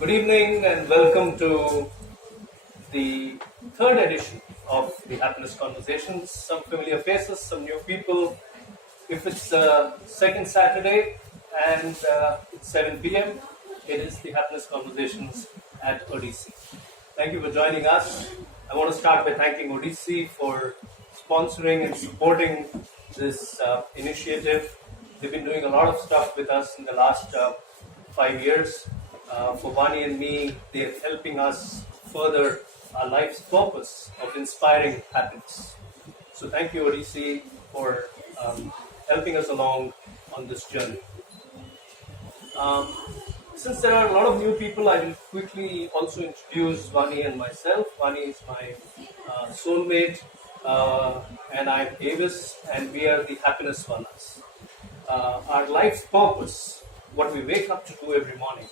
Good evening and welcome to the third edition of the Happiness Conversations. Some familiar faces, some new people. If it's the second Saturday and it's 7 p.m., it is the Happiness Conversations at Odyssey. Thank you for joining us. I want to start by thanking Odyssey for sponsoring and supporting this initiative. They've been doing a lot of stuff with us in the last 5 years. For Vaani and me, they are helping us further our life's purpose of inspiring happiness. So thank you, Odyssey, for helping us along on this journey. Since there are a lot of new people, I will quickly also introduce Vaani and myself. Vaani is my soulmate, and I'm Avis, and we are the Happiness Walas. Our life's purpose, what we wake up to do every morning,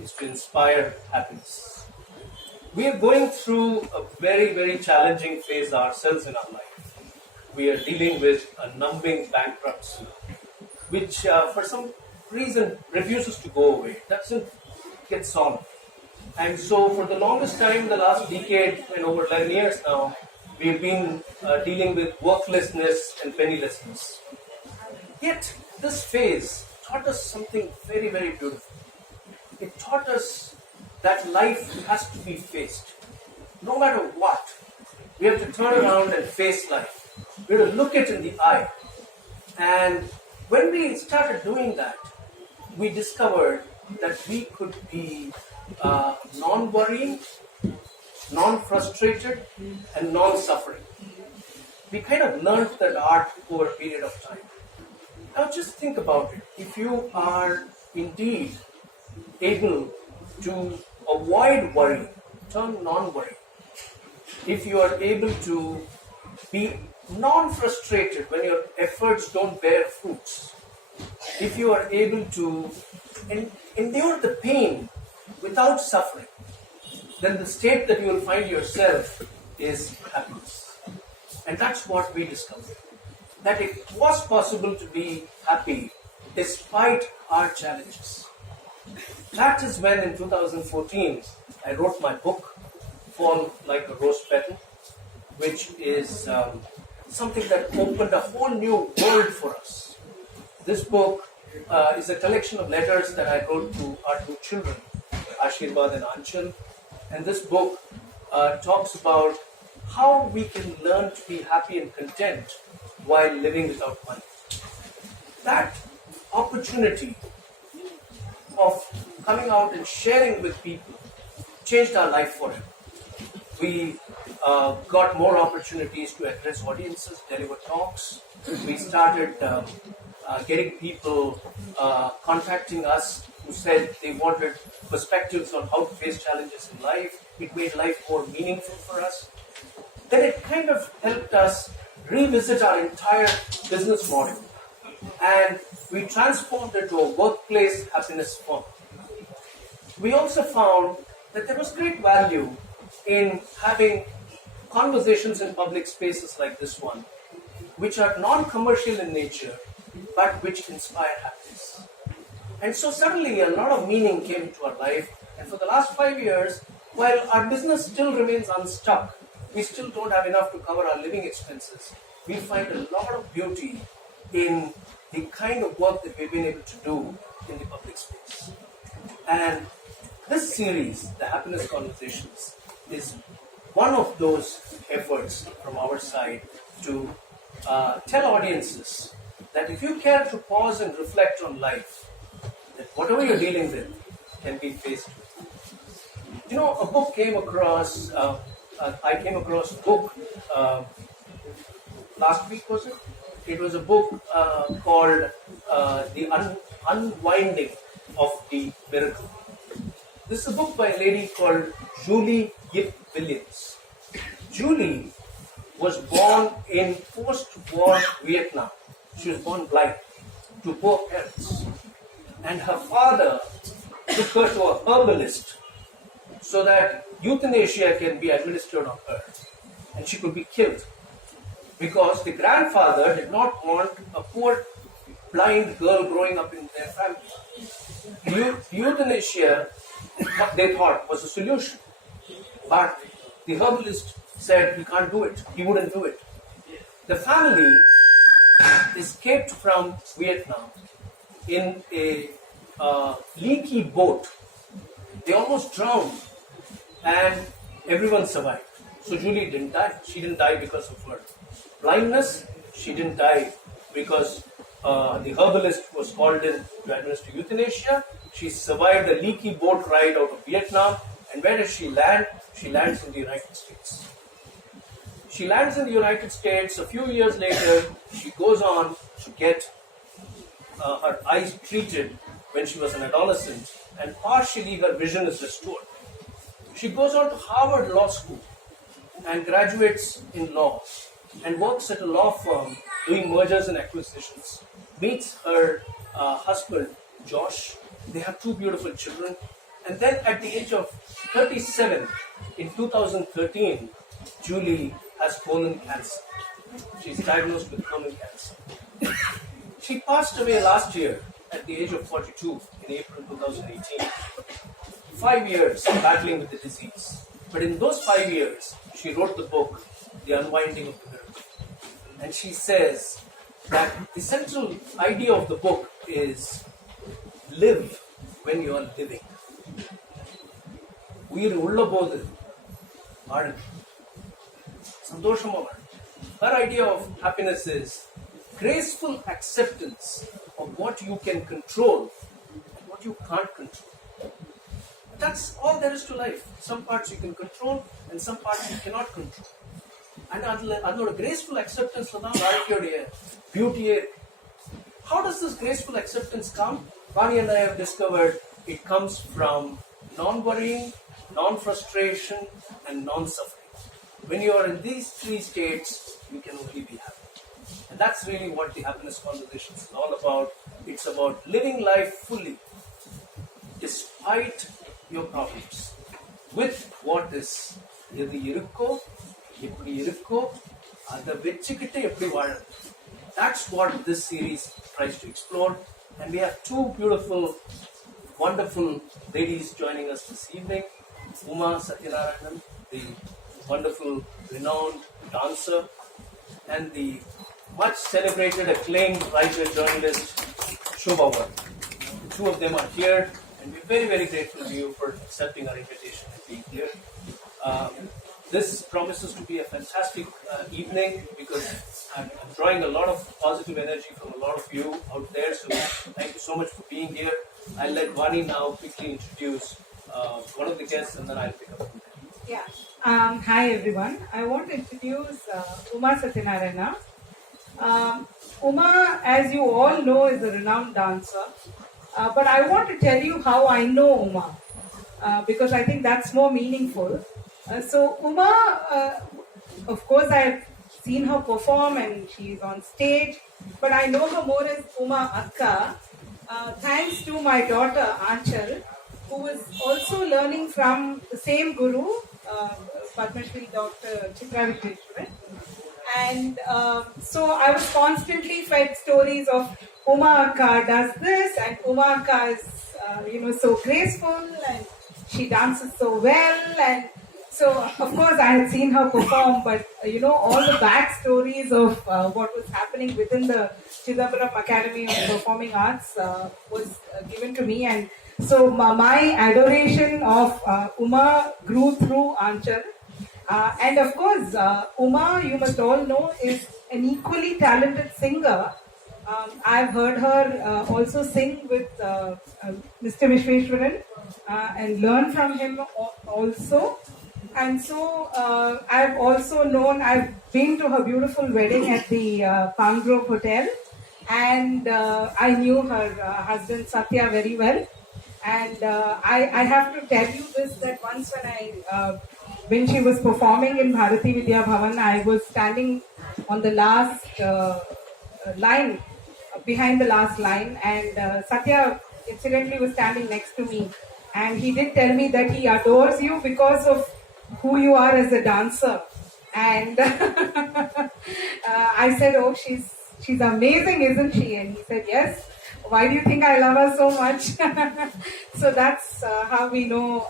is to inspire happiness. We are going through a very, very challenging phase ourselves in our life. We are dealing with a numbing bankruptcy, which for some reason refuses to go away, doesn't get solved. And so for the longest time, the last decade and over 11 years now, we've been dealing with worklessness and pennilessness. Yet this phase taught us something very, very beautiful. It taught us that life has to be faced. No matter what, we have to turn around and face life. We have to look it in the eye. And when we started doing that, we discovered that we could be non-worrying, non-frustrated, and non-suffering. We kind of learned that art over a period of time. Now just think about it. If you are indeed able to avoid worry, turn non-worry. If you are able to be non-frustrated when your efforts don't bear fruits, if you are able to endure the pain without suffering, then the state that you will find yourself is happiness. And that's what we discovered. That it was possible to be happy despite our challenges. That is when in 2014 I wrote my book, Fall Like a Rose Petal, which is something that opened a whole new world for us. This book is a collection of letters that I wrote to our two children, Ashirvad and Anchal. And this book talks about how we can learn to be happy and content while living without money. That opportunity of coming out and sharing with people changed our life forever. We got more opportunities to address audiences, deliver talks. We started getting people contacting us who said they wanted perspectives on how to face challenges in life. It made life more meaningful for us. Then it kind of helped us revisit our entire business model. And we transformed it to a workplace happiness firm. We also found that there was great value in having conversations in public spaces like this one, which are non-commercial in nature, but which inspire happiness. And so suddenly a lot of meaning came into our life. And for the last 5 years, while our business still remains unstuck, we still don't have enough to cover our living expenses, we find a lot of beauty in the kind of work that we've been able to do in the public space. And this series, the Happiness Conversations, is one of those efforts from our side to tell audiences that if you care to pause and reflect on life, that whatever you're dealing with can be faced with. You know, a book came across, I came across a book last week, was it? It was a book called The Unwinding of the Miracle. This is a book by a lady called Julie Yip Williams. Julie was born in post-war Vietnam. She was born blind to poor parents. And her father took her to a herbalist so that euthanasia can be administered on her and she could be killed. Because the grandfather did not want a poor blind girl growing up in their family. Euthanasia what they thought was a solution. But the herbalist said he can't do it. He wouldn't do it. The family escaped from Vietnam in a leaky boat. They almost drowned and everyone survived. So Julie didn't die. She didn't die because of her blindness. She didn't die because the herbalist was called in to administer euthanasia. She survived a leaky boat ride out of Vietnam. And where does she land? She lands in the United States. She lands in the United States. A few years later, she goes on to get her eyes treated when she was an adolescent, and partially her vision is restored. She goes on to Harvard Law School and graduates in law and works at a law firm doing mergers and acquisitions. Meets her husband, Josh. They have 2 beautiful children. And then at the age of 37, in 2013, Julie has colon cancer. She's diagnosed with colon cancer. She passed away last year at the age of 42 in April 2018. 5 years battling with the disease. But in those 5 years, she wrote the book, The Unwinding of the Miracle. And she says that the central idea of the book is live when you are living. உயிர் உள்ளபோது வாழுங்க, சந்தோஷமா வாழுங்க. Her idea of happiness is graceful acceptance of what you can control and what you can't control. That's all there is to life. Some parts you can control and some parts you cannot control. And அதோட graceful acceptance தான் வாழ்க்கையோட beauty. How does this graceful acceptance come? Vaani and I have discovered it comes from non-worrying, non-frustration, and non-suffering. When you are in these 3 states, you can only be happy. And that's really what the Happiness Conversations is all about. It's about living life fully, despite your problems, with what is. எது இருக்கோ, எப்படி இருக்கோ, அதை வச்சுக்கிட்டு எப்படி வாழணும். That's what this series tries to explore. And we have 2 beautiful, wonderful ladies joining us this evening. Uma Sathyanarayanan, the wonderful, renowned dancer, and the much celebrated, acclaimed writer, journalist, Shobha. The 2 of them are here, and we're very, very grateful to you for accepting our invitation and being here. This promises to be a fantastic evening because I'm drawing a lot of positive energy from a lot of you out there. So thank you so much for being here. I'll let Vaani now quickly introduce one of the guests and then I'll pick up from there. Yeah. Hi everyone. I want to introduce Uma Sathyanarayana. Uma, as you all know, is a renowned dancer. But I want to tell you how I know Uma because I think that's more meaningful. So Uma, of course, I've seen her perform and she's on stage, but I know her more as Uma Akka, thanks to my daughter Anchal, who is also learning from the same guru, Padma Shri Dr. Chitra Vikreshwaran. And so I was constantly fed stories of Uma Akka does this and Uma Akka is, so graceful and she dances so well. And so, of course, I had seen her perform, but, all the backstories of what was happening within the Chidambaram Academy of Performing Arts was given to me. And so, my adoration of Uma grew through Anchal. And, of course, Uma, you must all know, is an equally talented singer. I've heard her also sing with Mr. Vishweshwaran and learn from him also. And so I've been to her beautiful wedding at the Palm Grove Hotel, and I knew her husband Sathya very well. And I have to tell you this, that once when she was performing in Bharati Vidya Bhavan, I was standing on the last line, behind the last line, and Sathya incidentally was standing next to me. And he did tell me that he adores you because of who you are as a dancer. And I said, oh, she's amazing, isn't she? And he said, yes. Why do you think I love her so much? So that's how we know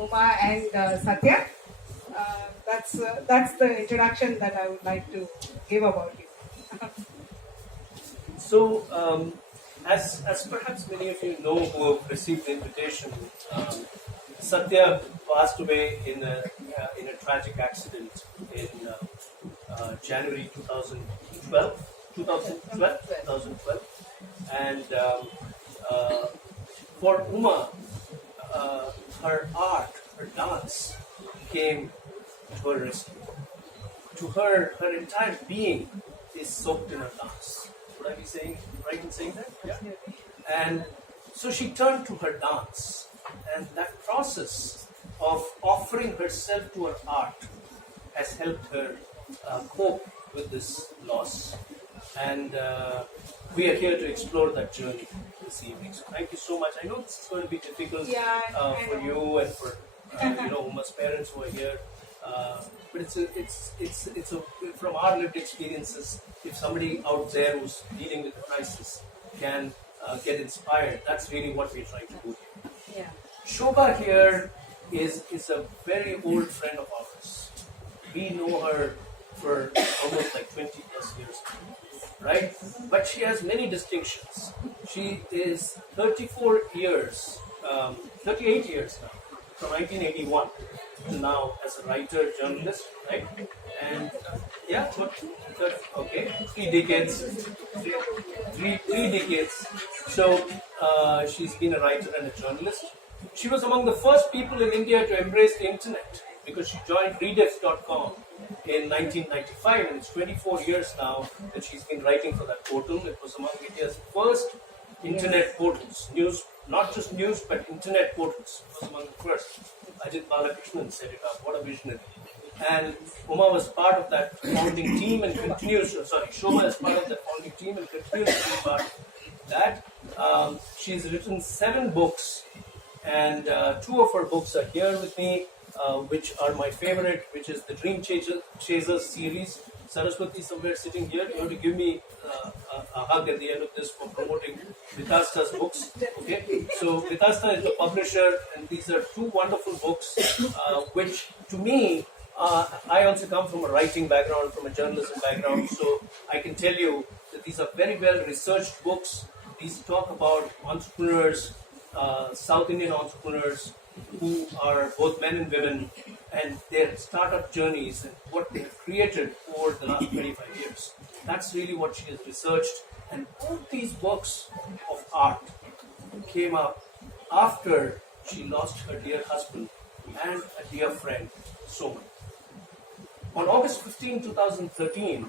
Uma and Sathya. That's the introduction that I would like to give about you. So, as perhaps many of you know who have received the invitation, Sathya passed away in a tragic accident in January 2012, and for Uma, her art, her dance came to her rescue. To her, her entire being is soaked in her dance. Would I be saying right in saying that? Yeah. And so she turned to her dance, and that process of offering herself to her art has helped her cope with this loss. And we are here to explore that journey this evening. So thank you so much. I know this is going to be difficult for you and for Uma's parents who are here. But it's from our lived experiences. If somebody out there who's dealing with a crisis can get inspired, that's really what we're trying to do here. Yeah. Shobha here is a very old friend of ours. We know her for almost like 20 plus years, right? But she has many distinctions. She is 38 years now, from 1981 to now as a writer, journalist, right? And yeah, okay, 3 decades, three decades. So she's been a writer and a journalist. She was among the first people in India to embrace the internet because she joined Rediff.com in 1995, and it's 24 years now that she's been writing for that portal. It was among India's first internet portals, news, not just news, but internet portals. It was among the first. Ajit Balakrishnan set it up. What a visionary. And Uma was part of that founding team and continues, Shobha is part of that founding team and continues to be part of that. She's written 7 books, and 2 of her books are here with me, which are my favorite, which is the Dreamchasers series. Saraswati somewhere sitting here, you have to give me a hug at the end of this for promoting Vithasta's books. Okay, so Vithasta is the publisher, and these are 2 wonderful books, which to me, I also come from a writing background, from a journalism background, so I can tell you that these are very well researched books. These talk about entrepreneurs, South Indian entrepreneurs who are both men and women, and their startup journeys and what they have created over the last 25 years. That's really what she has researched, and both these books of art came up after she lost her dear husband and a dear friend, Soman. On August 15, 2013,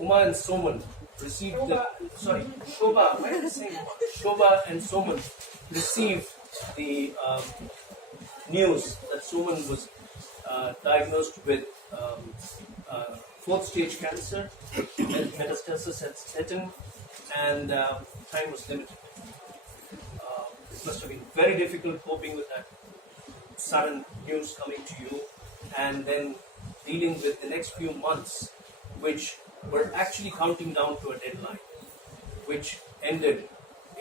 Uma and Soman received Shobha, why am I saying Shobha and Soman received the news that Soman was diagnosed with 4th stage cancer, metastasis had set in, and time was limited. It must have been very difficult coping with that sudden news coming to you, and then dealing with the next few months, which were actually counting down to a deadline, which ended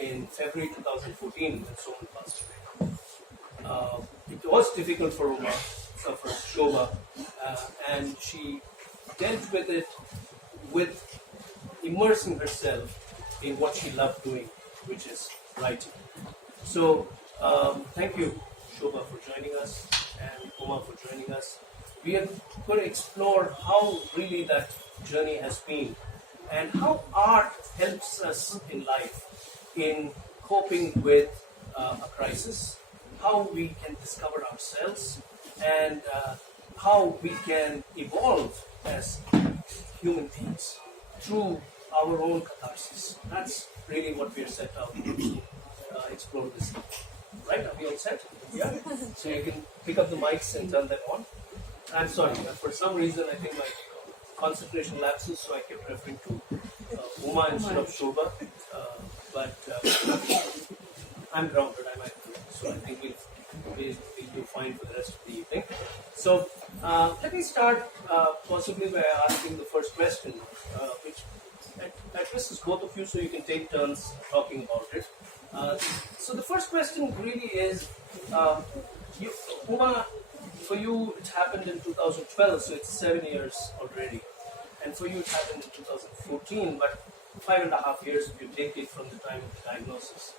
in February 2014 when Soman passed away. It was difficult for Uma, for Shobha, and she dealt with it with immersing herself in what she loved doing, which is writing. So, thank you, Shobha, for joining us, and Uma for joining us. We are going to explore how really that journey has been, and how art helps us in life in coping with a crisis, how we can discover ourselves, and how we can evolve as human beings through our own catharsis. That's really what we are set out to explore this evening. Right? Are we all set? Yeah? So you can pick up the mics and turn them on. I'm sorry, for some reason I think my concentration lapses, so I kept referring to Uma instead of Shobha. But I'm grounded, so I think we'll do fine for the rest of the evening. So let me start possibly by asking the first question, which address this both of you so you can take turns talking about it. So the first question really is, Uma, for you it happened in 2012, so it's 7 years already. And for you it happened in 2014, but 5.5 years if you take it from the time of the diagnosis.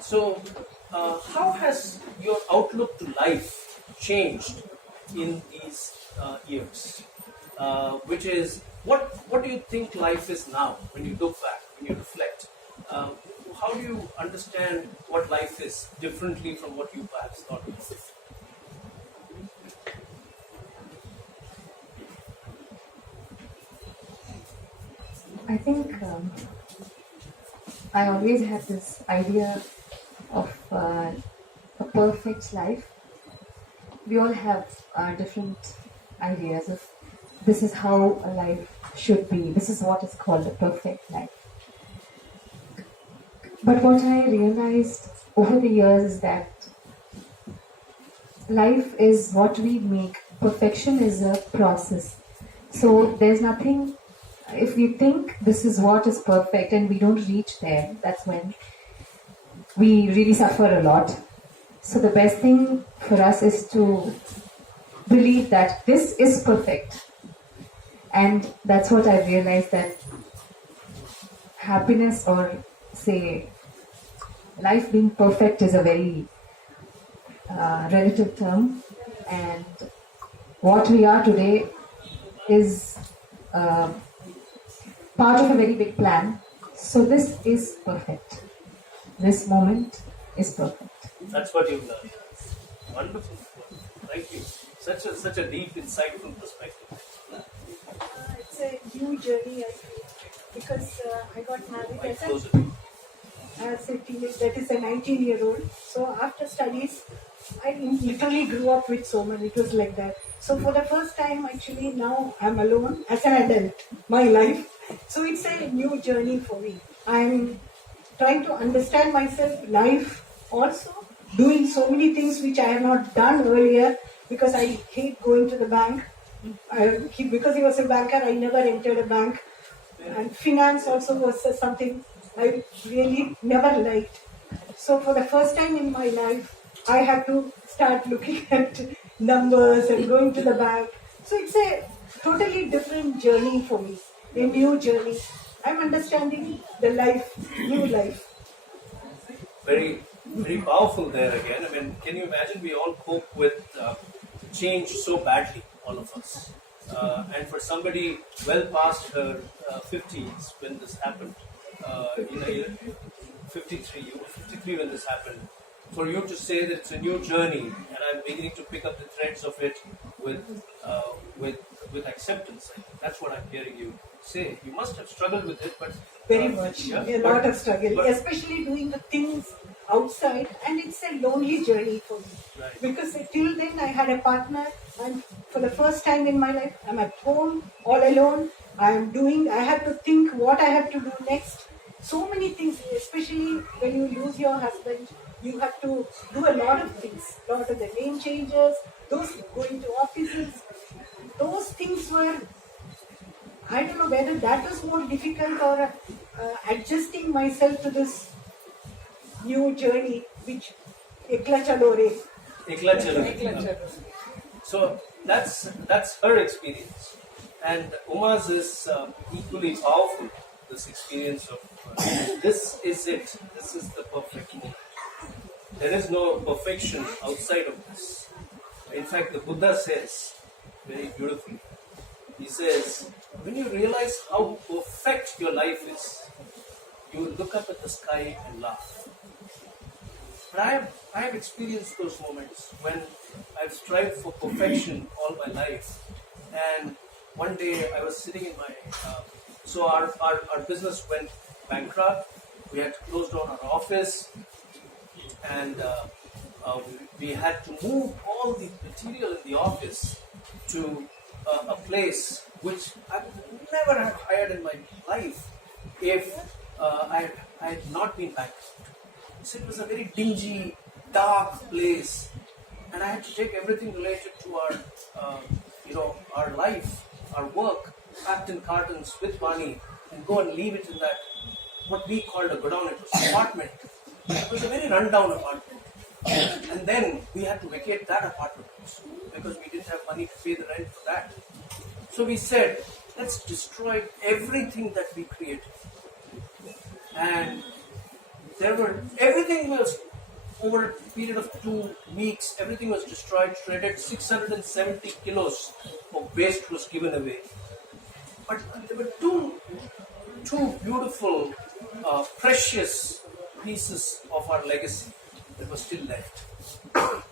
So how has your outlook to life changed in these years? Which is, what do you think life is now when you look back, when you reflect? How do you understand what life is differently from what you perhaps thought it was? I think I always had this idea of a perfect life. We all have different ideas of this is how a life should be. This is what is called a perfect life. But what I realized over the years is that life is what we make. Perfection is a process. So there's nothing, if we think this is what is perfect and we don't reach there, that's when we really suffer a lot. So the best thing for us is to believe that this is perfect. And that's what I realized, that happiness, or say life being perfect, is a very relative term. And what we are today is part of a very big plan. So this is perfect. This moment is perfect. That's what you've learned. Wonderful. Thank you. Such a deep, insightful perspective. It's a new journey, I feel, because I got married as a teenager, that is a 19-year-old. So after studies, I literally grew up with Soman. It was like that. So for the first time, actually, now I'm alone as an adult, my life. So it's a new journey for me. I'm trying to understand myself, life also, doing so many things which I have not done earlier, because I hate going to the bank. Because he was a banker, I never entered a bank. And finance also was something I really never liked. So for the first time in my life, I had to start looking at numbers and going to the bank. So it's a totally different journey for me, a new journey. I'm understanding the life, new life. Very, very powerful there again. I mean, can you imagine, we all cope with change so badly, all of us. And for somebody well past her 50s when this happened, 53, you were 53 when this happened, for you to say that it's a new journey and I'm beginning to pick up the threads of it with acceptance. That's what I'm hearing you say. You must have struggled with it, but very much, yeah, a lot of struggle, especially doing the things outside, and it's a lonely journey for me. Right. Because till then I had a partner, and for the first time in my life, I'm at home, all alone. I have to think what I have to do next. So many things, especially when you lose your husband, you have to do a lot of things. A lot of the name changes, those going to offices, those things were, I don't know whether that was more difficult or adjusting myself to this new journey, which ekla chalo re. Ekla chalo. So that's her experience, and Uma's is equally powerful. This experience of this is it. This is the perfect moment. There is no perfection outside of this. In fact, the Buddha says very beautifully. He says, when you realize how perfect your life is, you will look up at the sky and laugh. But I have experienced those moments when I've strived for perfection all my life. And one day I was sitting in my, so our business went bankrupt. We had to close down our office, and we had to move all the material in the office to a place which I would never have hired in my life if I had not been bankrupt. So it was a very dingy, dark place, and I had to take everything related to our life, our work, packed in cartons with Vaani and go and leave it in that, what we called a godown. It was an apartment. It was a very rundown apartment. And then we had to vacate that apartment also, because we didn't have money to pay the rent for that. So we said, let's destroy everything that we created. And everything was, over a period of 2 weeks, everything was destroyed, shredded. 670 kilos of waste was given away. But there were two beautiful, precious pieces of our legacy that was still left.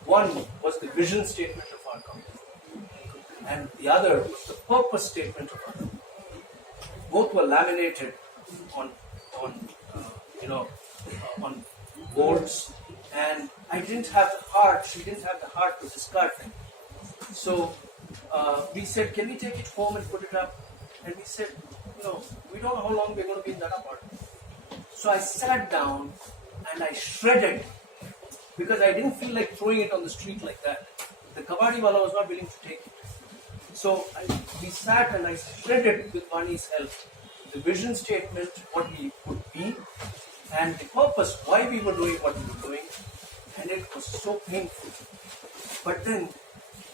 One was the vision statement of our company, and the other was the purpose statement of our company. Both were laminated on boards, and I didn't have the heart. She didn't have the heart to discard them. So we said, can we take it home and put it up? And we said, no, we don't know how long we're going to be in that apartment. So I sat down and I shredded, because I didn't feel like throwing it on the street like that. The kabaddi wala was not willing to take it. So we sat and I shredded, with Vaani's help, the vision statement, what we would be, and the purpose, why we were doing what we were doing. And it was so painful. But then,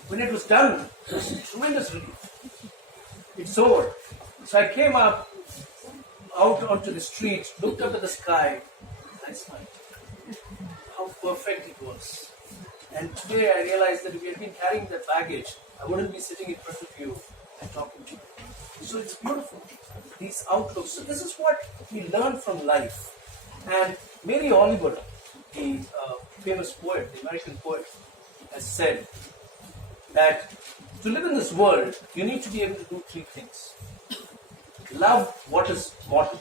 when it was done, it was a tremendous relief. It's over. So I came out onto the street, looked up at the sky, and I smiled. How perfect it was. And today I realized that if we had been carrying that baggage, I wouldn't be sitting in front of you and talking to you. So it's beautiful, these outlooks. So this is what we learn from life. And Mary Oliver, the famous poet, the American poet, has said that to live in this world, you need to be able to do 3 things. Love what is mortal.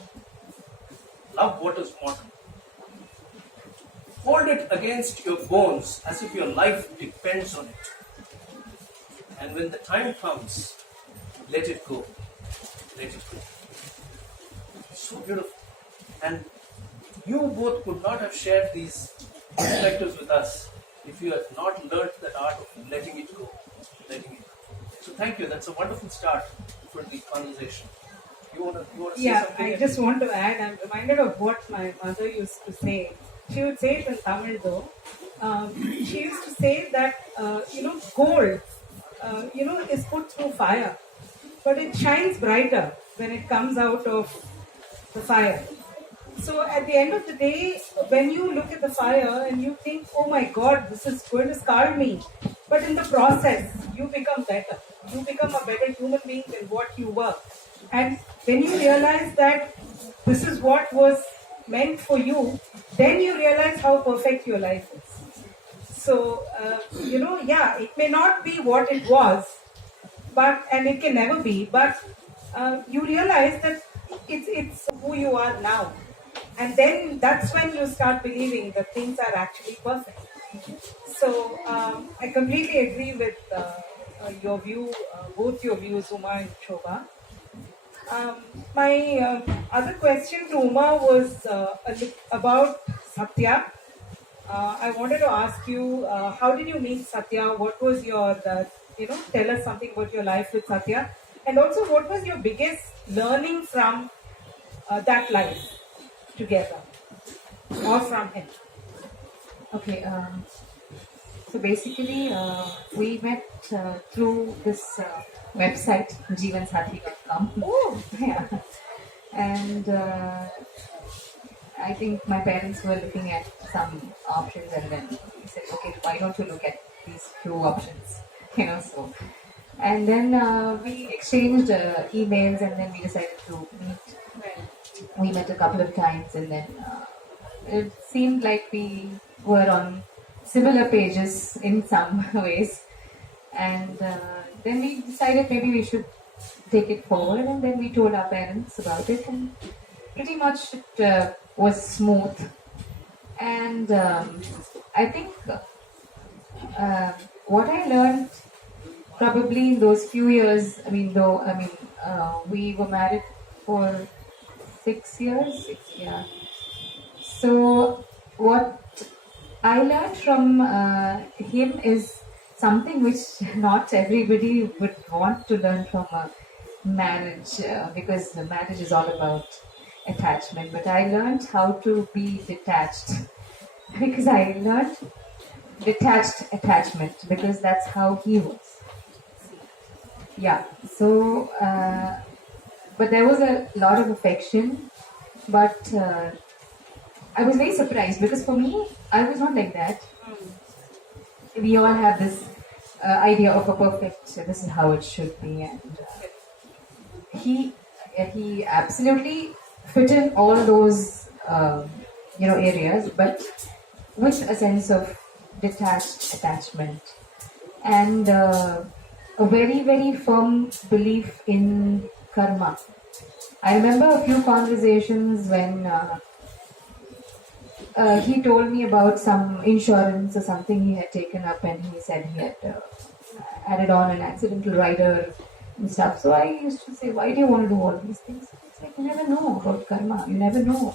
Love what is mortal. Hold it against your bones as if your life depends on it. And when the time comes, let it go. Let it go. So beautiful. And you both could not have shared these perspectives with us if you had not learned that art of letting it go. Letting it go. So thank you. That's a wonderful start for the conversation. You want to say something? I just want to add, I'm reminded of what my mother used to say. She would say it in Tamil though. She used to say that, gold, is put through fire, but it shines brighter when it comes out of the fire. So at the end of the day, when you look at the fire and you think, oh my God, this is going to scar me, but in the process, you become better. You become a better human being than what you were. And when you realize that this is what was meant for you, then you realize how perfect your life is. So, it may not be what it was, and it can never be, but you realize that it's who you are now. And then that's when you start believing that things are actually perfect. So I completely agree with your view, both your views, Uma and Shobha. My other question to Uma was about Sathya. I wanted to ask you, how did you meet Sathya? What was your, tell us something about your life with Sathya. And also, what was your biggest learning from that life together or from him? Okay, so basically we met through this website, jeevansathi.com. Oh! Yeah. And I think my parents were looking at some options, and then we said, okay, why don't you look at these few options? So. And then we exchanged emails, and then we decided to meet. We met a couple of times, and then it seemed like we were on similar pages in some ways. And then we decided maybe we should take it forward, and then we told our parents about it, and pretty much it was smooth. And I think what I learned probably in those few years, we were married for 6 years. So what I learned from him is something which not everybody would want to learn from a marriage because the marriage is all about attachment. But I learned how to be detached because I learned detached attachment because that's how he was. Yeah. So, but there was a lot of affection, but I was very surprised because for me, I was not like that. We all have this idea of a perfect, this is how it should be, and he absolutely fit in all those areas, but with a sense of detached attachment and a very, very firm belief in karma. I remember a few conversations when he told me about some insurance or something he had taken up, and he said he had added on an accidental rider and stuff. So I used to say, why do you want to do all these things? It's like, you never know about karma, you never know.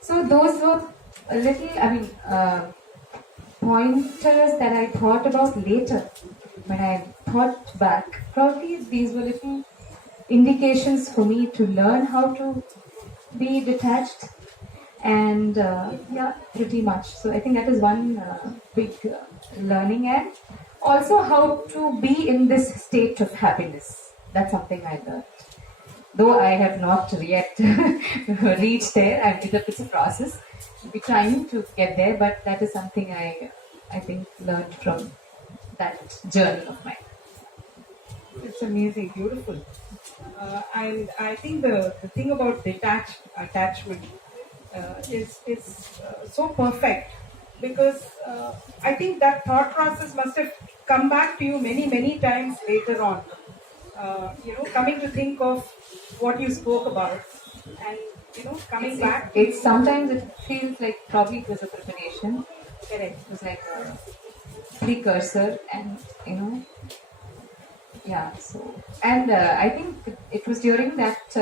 So those were a little, pointers that I thought about later. When I thought back, probably these were little indications for me to learn how to be detached. And pretty much. So I think that is one big learning, and also how to be in this state of happiness. That's something I learned. Though I have not yet reached there, it's a process. I'll be trying to get there, but that is something I think learned from that journey of mine. It's amazing, beautiful. And I think the thing about detached attachment is so perfect, because I think that thought process must have come back to you many times later on. Coming to think of what you spoke about, and coming back. It's sometimes it feels like probably it was a preparation. Correct. It was like a precursor, and yeah. So, and I think it was during that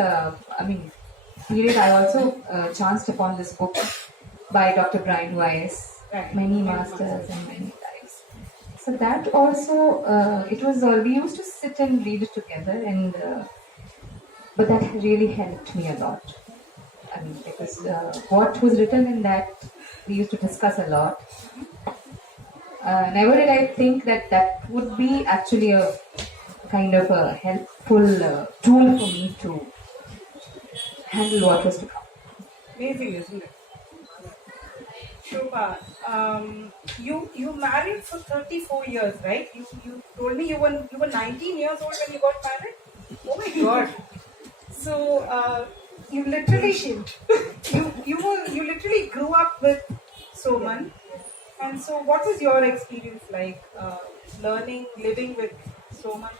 period I also chanced upon this book by Dr. Vaani AVIS, Right. Many Masters and Many Lives. So that also, it was, we used to sit and read it together, and but that really helped me a lot. Because what was written in that, we used to discuss a lot. Never did I think that would be actually a kind of a helpful tool for me to handle what was to come. Amazing, isn't it? Shobha, you married for 34 years, right? You told me you were 19 years old when you got married. Oh my God! So you literally you literally grew up with Soman, and so what was your experience like living with Soman?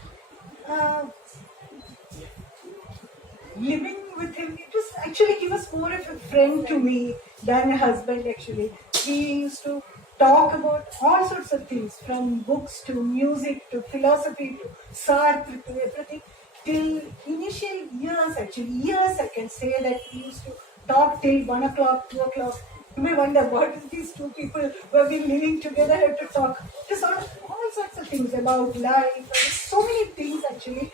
Living with him, it was actually, he was more of a friend to me than a husband actually. We used to talk about all sorts of things, from books to music to philosophy to Sartre to everything. Till initial years I can say that we used to talk till 1 o'clock, 2 o'clock. You may wonder what is these two people who have been living together have to talk. Just all sorts of things about life, so many things actually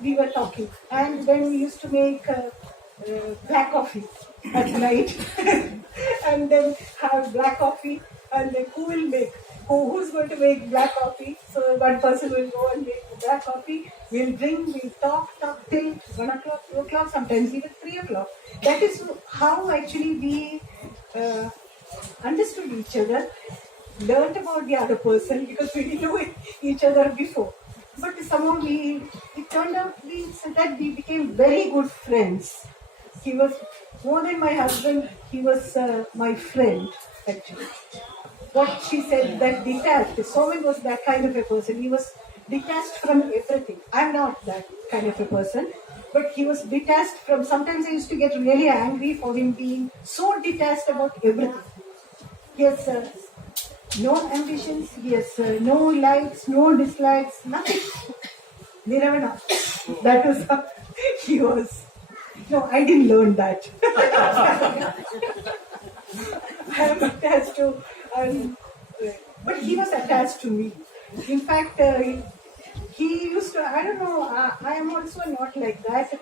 we were talking. And then we used to make black coffee at night and then have black coffee, and then who's going to make black coffee. So one person will go and make the black coffee, we'll talk till 1 o'clock, 2 o'clock, sometimes even 3 o'clock. That is how actually we understood each other, learned about the other person, because we didn't know each other before. But somehow it turned out that we became very good friends. He was more than my husband, he was my friend actually. What she said, that detached, Soman was that kind of a person. He was detached from everything. I'm not that kind of a person, but he was detached from, sometimes I used to get really angry for him being so detached about everything. He has no ambitions, he has no likes, no dislikes, nothing. Narayanan. That was how he was. No, I didn't learn that. I am attached to, but he was attached to me. In fact, he used to, I don't know, I am also not like that.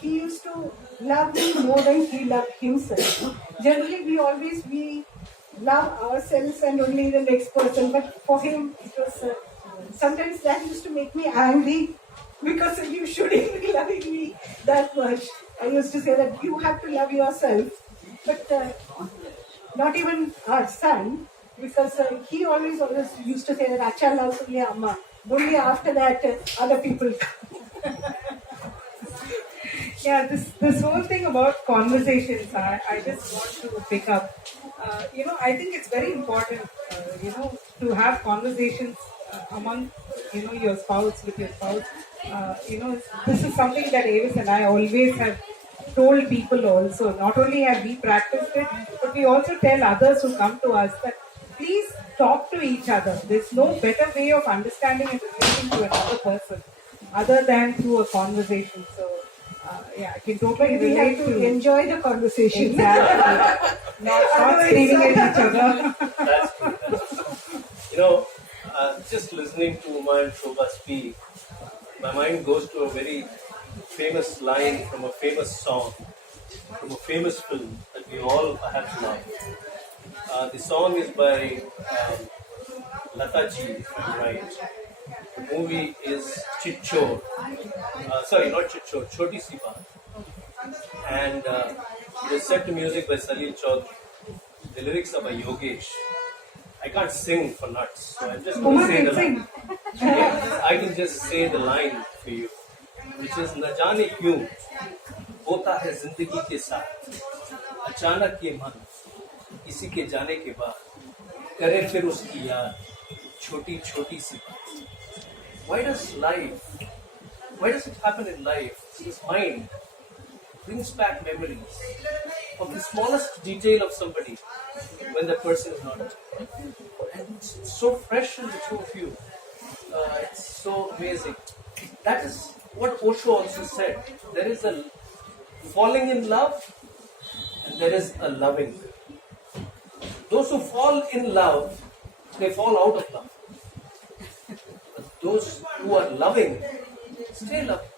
He used to love me more than he loved himself. Generally, we love ourselves and only the next person. But for him, it was sometimes that used to make me angry because you shouldn't be loving me that much. I used to say that you have to love yourself. But not even our son, because he always used to say that Acha loves only Amma. Only after that, other people. Yeah, this whole thing about conversations, I just want to pick up. I think it's very important, to have conversations among, your spouse, with your spouse. This is something that Avis and I always have told people also. Not only have we practiced it, but we also tell others who come to us that please talk to each other. There's no better way of understanding and relating to another person other than through a conversation. So, I can totally We relate have to enjoy the conversation. Exactly. not screaming at each other. That's true. That's true. Just listening to Uma and Shobha speak, my mind goes to a very famous line from a famous song, from a famous film that we all have loved. The song is by Lata Ji, if I'm right. The movie is Chichor. Sorry, not Chichor, Choti Si Baat. And it is set to music by Salil Chaudhary. The lyrics are by Yogesh. I can't sing for nuts, so I'm just going to say the line. Yeah, I can just say the line for you, which is न जाने क्यों होता है जिंदगी के साथ अचानक ये मन किसी के जाने के बाद करे फिर उसकी याद छोटी छोटी सी बात. Why does it happen in life? This mind brings back memories of the smallest detail of somebody when the person is not around. And it's so fresh in the two of you. It's so amazing. That is what Osho also said. There is a falling in love and there is a loving. Those who fall in love, they fall out of love. But those who are loving, stay loving.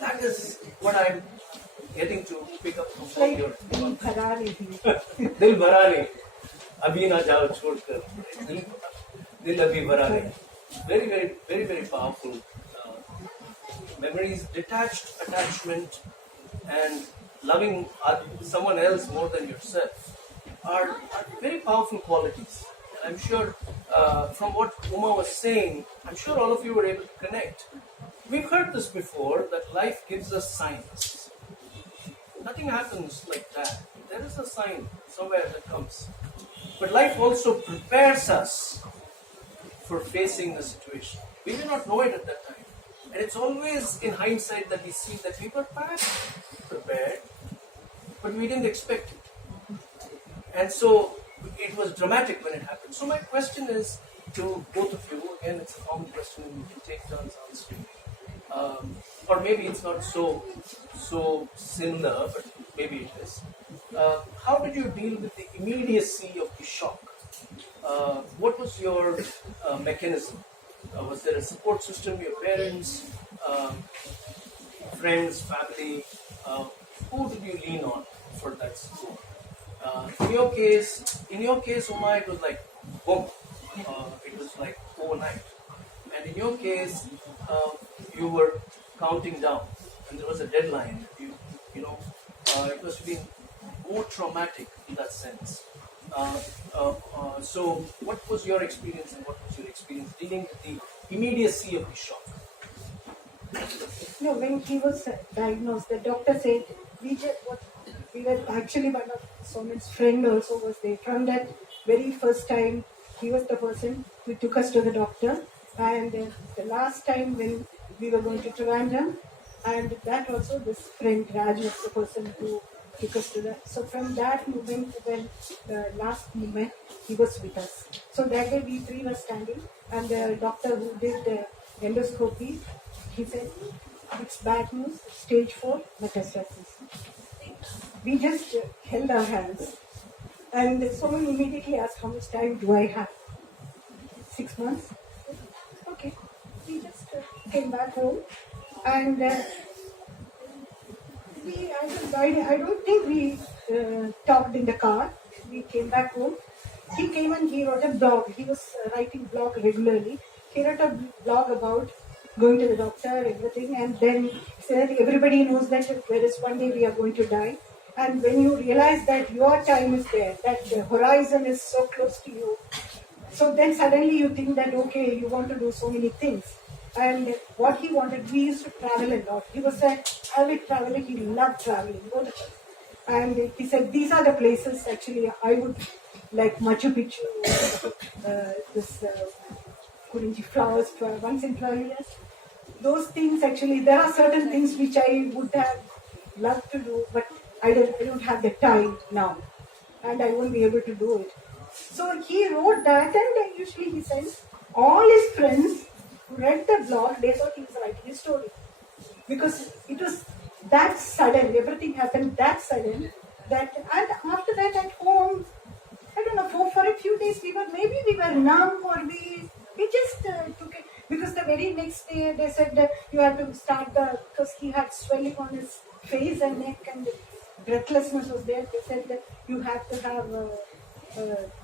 That is what I'm getting to pick up from Like your Dil Bhara Nahi. Dil bhara nahi, abhi na jao chhodkar. Dil abhi bhara nahi. Very, very, very, very powerful memories, detached attachment, and loving someone else more than yourself are very powerful qualities. And I'm sure from what Uma was saying, I'm sure all of you were able to connect. We've heard this before, that life gives us signs. Nothing happens like that. There is a sign somewhere that comes. But life also prepares us for facing the situation. We may not know it at that time. And it's always in hindsight that we see that we were perhaps prepared, but we didn't expect it. And so it was dramatic when it happened. So my question is to both of you, again it's a common question and you can take turns answering. Or maybe it's not so similar, but maybe it is. How did you deal with the immediacy of the shock? What was your mechanism? Was there a support system, your parents, friends, family? Who did you lean on for that support? In your case, Uma, it was like boom. It was like overnight. And in your case, you were counting down, and there was a deadline. It must have been more traumatic in that sense. So, what was your experience, and what was your experience dealing with the immediacy of the shock? When he was diagnosed, the doctor said we were actually one of Soman's friend also was there. From that very first time, he was the person who took us to the doctor, and the last time when we were going to Trivandrum, and that also this friend Raj was the person who took us to that. So from that moment, when the last moment, he was with us. So that day we three were standing, and the doctor who did the endoscopy, he said, it's bad news, stage 4 metastasis. We just held our hands, and someone immediately asked, how much time do I have? 6 months? Okay. we just came back home, and I don't think we talked in the car. We came back home. He came and he wrote a blog. He was writing blog regularly. He wrote a blog about going to the doctor, everything, and then said everybody knows that there is one day we are going to die. And when you realize that your time is there, that the horizon is so close to you, so then suddenly you think that, okay, you want to do so many things. And what he wanted, we used to travel a lot. He was an avid traveler. He loved traveling, both of us. And he said, these are the places actually I would like Machu Picchu, this Kurinji flowers once in 12 years. Those things actually, there are certain things which I would have loved to do, but I don't have the time now. And I won't be able to do it. So he wrote that, and usually he sends all his friends who read the blog, they thought he was writing a story. Because it was that sudden, everything happened that sudden, that, and after that at home, I don't know, for a few days we were numb, or we just took it, because the very next day they said that you have to start because he had swelling on his face and neck and breathlessness was there. They said that you have to have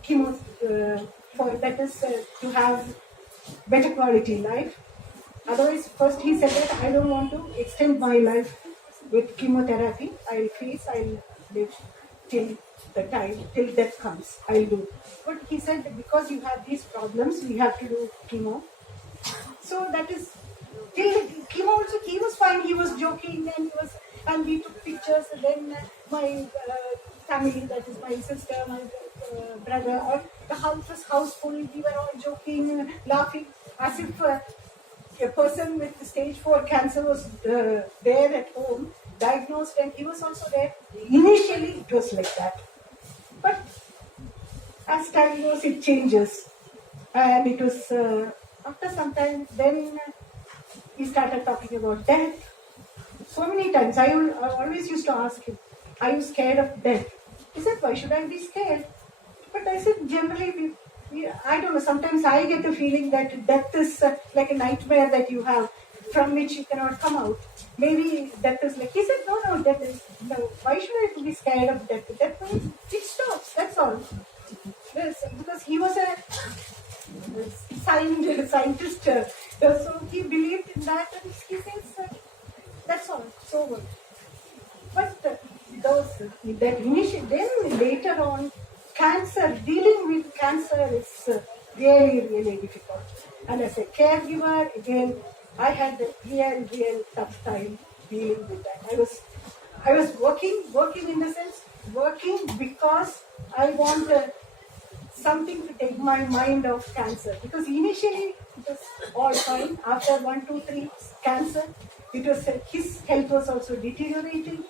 chemo for that is to have better quality life. Otherwise, first he said that I don't want to extend my life with chemotherapy. I'll live till the time, till death comes. I'll do. But he said that because you have these problems, we have to do chemo. So that is till chemo also. He was fine. He was joking and we took pictures. And then my family, that is my sister, my brother, or the house was house full. We were all joking, laughing, as if a person with stage 4 cancer was there at home, diagnosed, and he was also there. Initially, it was like that. But as time goes, it changes. And it was after some time, then we started talking about death. So many times, I always used to ask him, are you scared of death? He said, why should I be scared? But I said, generally, I don't know, sometimes I get the feeling that death is like a nightmare that you have, from which you cannot come out. Maybe death is like, he said, no, death is, no, why should I be scared of death? Death means it stops, that's all. Yes, because he was a scientist, so he believed in that, and he says, that's all, so what? But that initially, then later on, cancer, dealing with cancer is really, really difficult. And as a caregiver, again, I had a real tough time dealing with that. I was working in the sense, working because I want something to take my mind off cancer. Because initially it was all fine. After 1, 2, 3 cancer, it was his health was also deteriorating,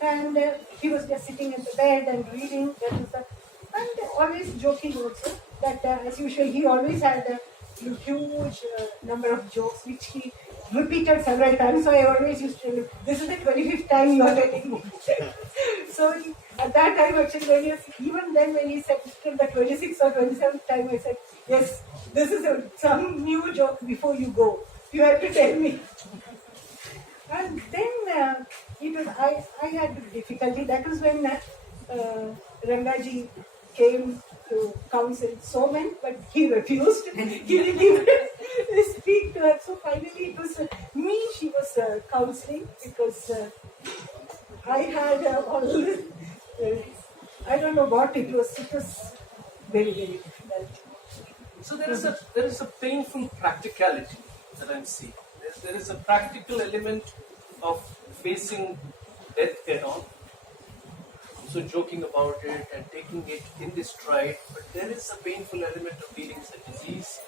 and he was just sitting at the bed and reading. And always joking also. That as usual, he always had a huge number of jokes which he repeated several times. So I always used to tell him, this is the 25th time you are telling me. So at that time, actually, even then when he said till the 26th or 27th time, I said, yes, this is some new joke before you go. You have to tell me. And then I had difficulty. That was when Rangaji came to counsel Soman, but he refused. He didn't even speak to her. So finally it was me she was counseling, because I had all this, I don't know what it was. It was very, very difficult. So there is a painful practicality that I'm seeing. There is a practical element of facing death head on. So joking about it and taking it in this stride, but there is a painful element of dealing with the disease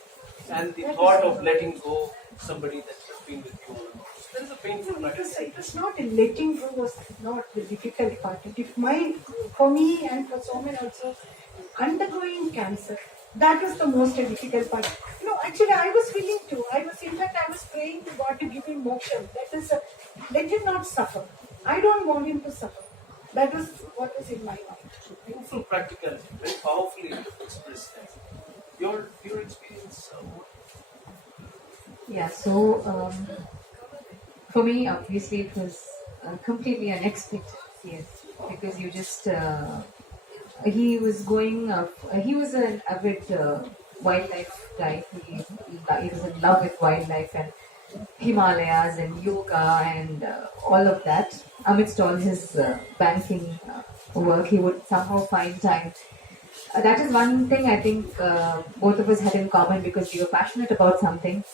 and the thought of letting go somebody that has been with you. So there is a painful practicality. It was not letting go was not the difficult part. For me and for Soman also, undergoing cancer, that was the most difficult part. Actually I was willing to. I was praying to God to give him moksha. That is, let him not suffer. I don't want him to suffer. That was what was in my mind. Painful practicality, very powerfully expressed. Your experience. Yeah, so for me, obviously, it was completely unexpected. Yes, because you just he was going. He was an avid wildlife guy. He was in love with wildlife and Himalayas and yoga and all of that. Amidst all his banking work, he would somehow find time. That is one thing I think both of us had in common because we were passionate about something.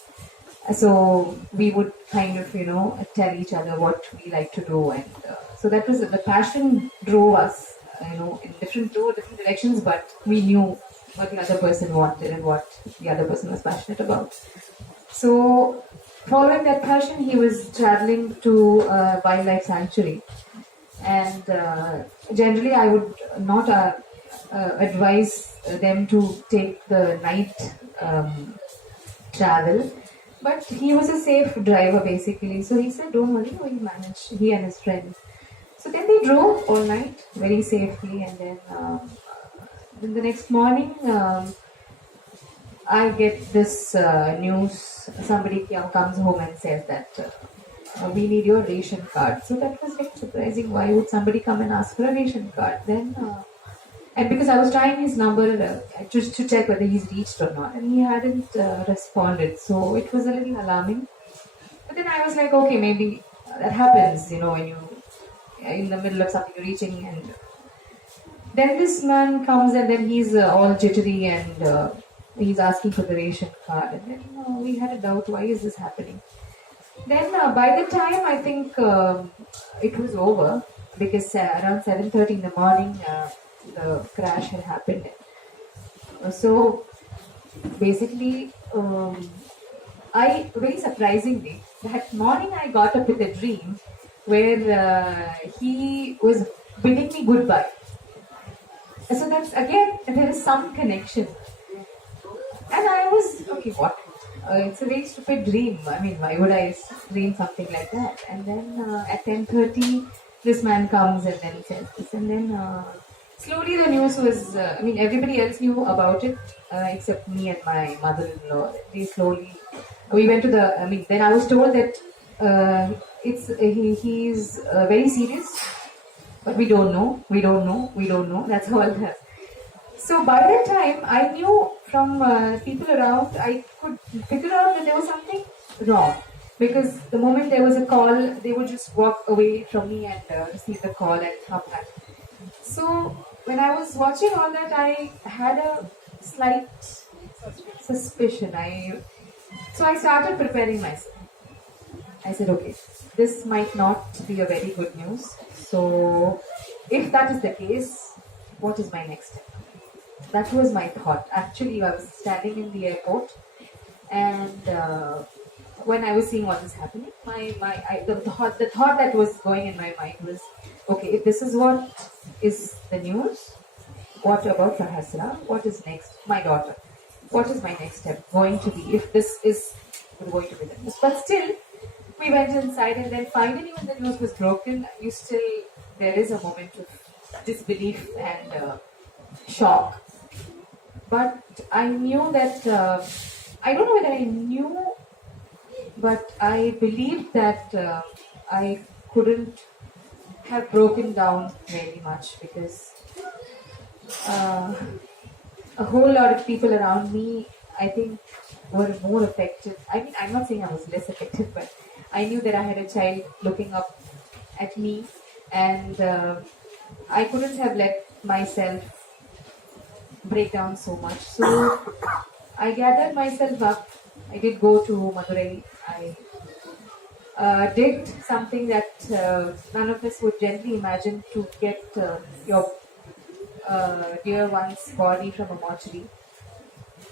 So we would kind of, tell each other what we like to do, and so that was the passion drove us, in different directions. But we knew what the other person wanted and what the other person was passionate about. So, following that passion, he was traveling to a wildlife sanctuary, and generally, I would not advise them to take the night travel. But he was a safe driver basically. So he said, don't worry, we'll manage, he and his friend. So then they drove all night very safely, and then the next morning I get this news. Somebody comes home and says that we need your ration card. So that was like surprising. Why would somebody come and ask for a ration card? Then and because I was trying his number just to check whether he's reached or not, and he hadn't responded. So it was a little alarming. But then I was like, okay, maybe that happens, when you in the middle of something reaching, and then this man comes and then he's all jittery and he's asking for the ration card, and then we had a doubt, why is this happening? Then by the time I think it was over, because around 7:30 in the morning the crash had happened. So basically, I very surprisingly that morning I got up with a dream where he was bidding me goodbye. So that's again, there is some connection. And I was, okay, what? It's a very stupid dream. I mean, why would I dream something like that? And then at 10:30, this man comes and then says this. And then slowly the news was, everybody else knew about it except me and my mother-in-law. We went to then I was told that he's very serious, but we don't know. That's all. So by that time, I knew from people around, I could figure out that there was something wrong. Because the moment there was a call, they would just walk away from me and receive the call and come back. So when I was watching all that, I had a slight suspicion. So I started preparing myself. I said, okay, this might not be a very good news. So if that is the case, what is my next step? That was my thought. Actually, I was standing in the airport, and when I was seeing what was happening, the thought that was going in my mind was, okay, if this is what is the news, what about Sahasra? What is next? My daughter. What is my next step going to be if this is going to be the news? But still, we went inside, and then finally when the news was broken, there is a moment of disbelief and shock. But I knew that, I don't know whether I knew, but I believed that I couldn't have broken down very much, because a whole lot of people around me, I think, were more affected. I'm not saying I was less affected, but I knew that I had a child looking up at me, and I couldn't have let myself break down so much. So I gathered myself up. I did go to Madurai. I did something that none of us would generally imagine, to get your dear one's body from a mortuary.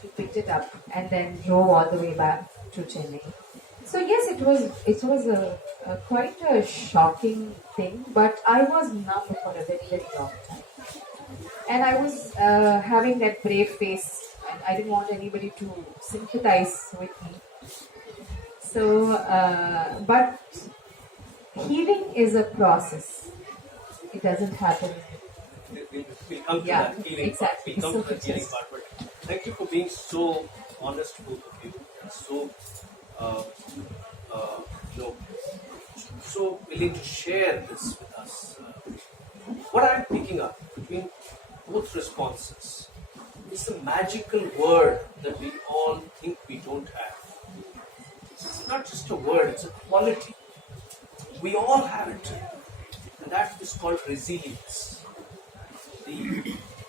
We picked it up and then drove all the way back to Chennai. So yes, it was a quite a shocking thing, but I was numb for a very, very long time. And I was having that brave face, and I didn't want anybody to sympathize with me. So, but healing is a process. It doesn't happen. We'll come to that healing exactly. part. We'll come to that healing part. But thank you for being so honest, both of you, and so uh, you know, so willing to share this with us. What I'm picking up between both responses is the magical word that we all think we don't have. It's not just a word, it's a quality. We all have it. And that is called resilience. The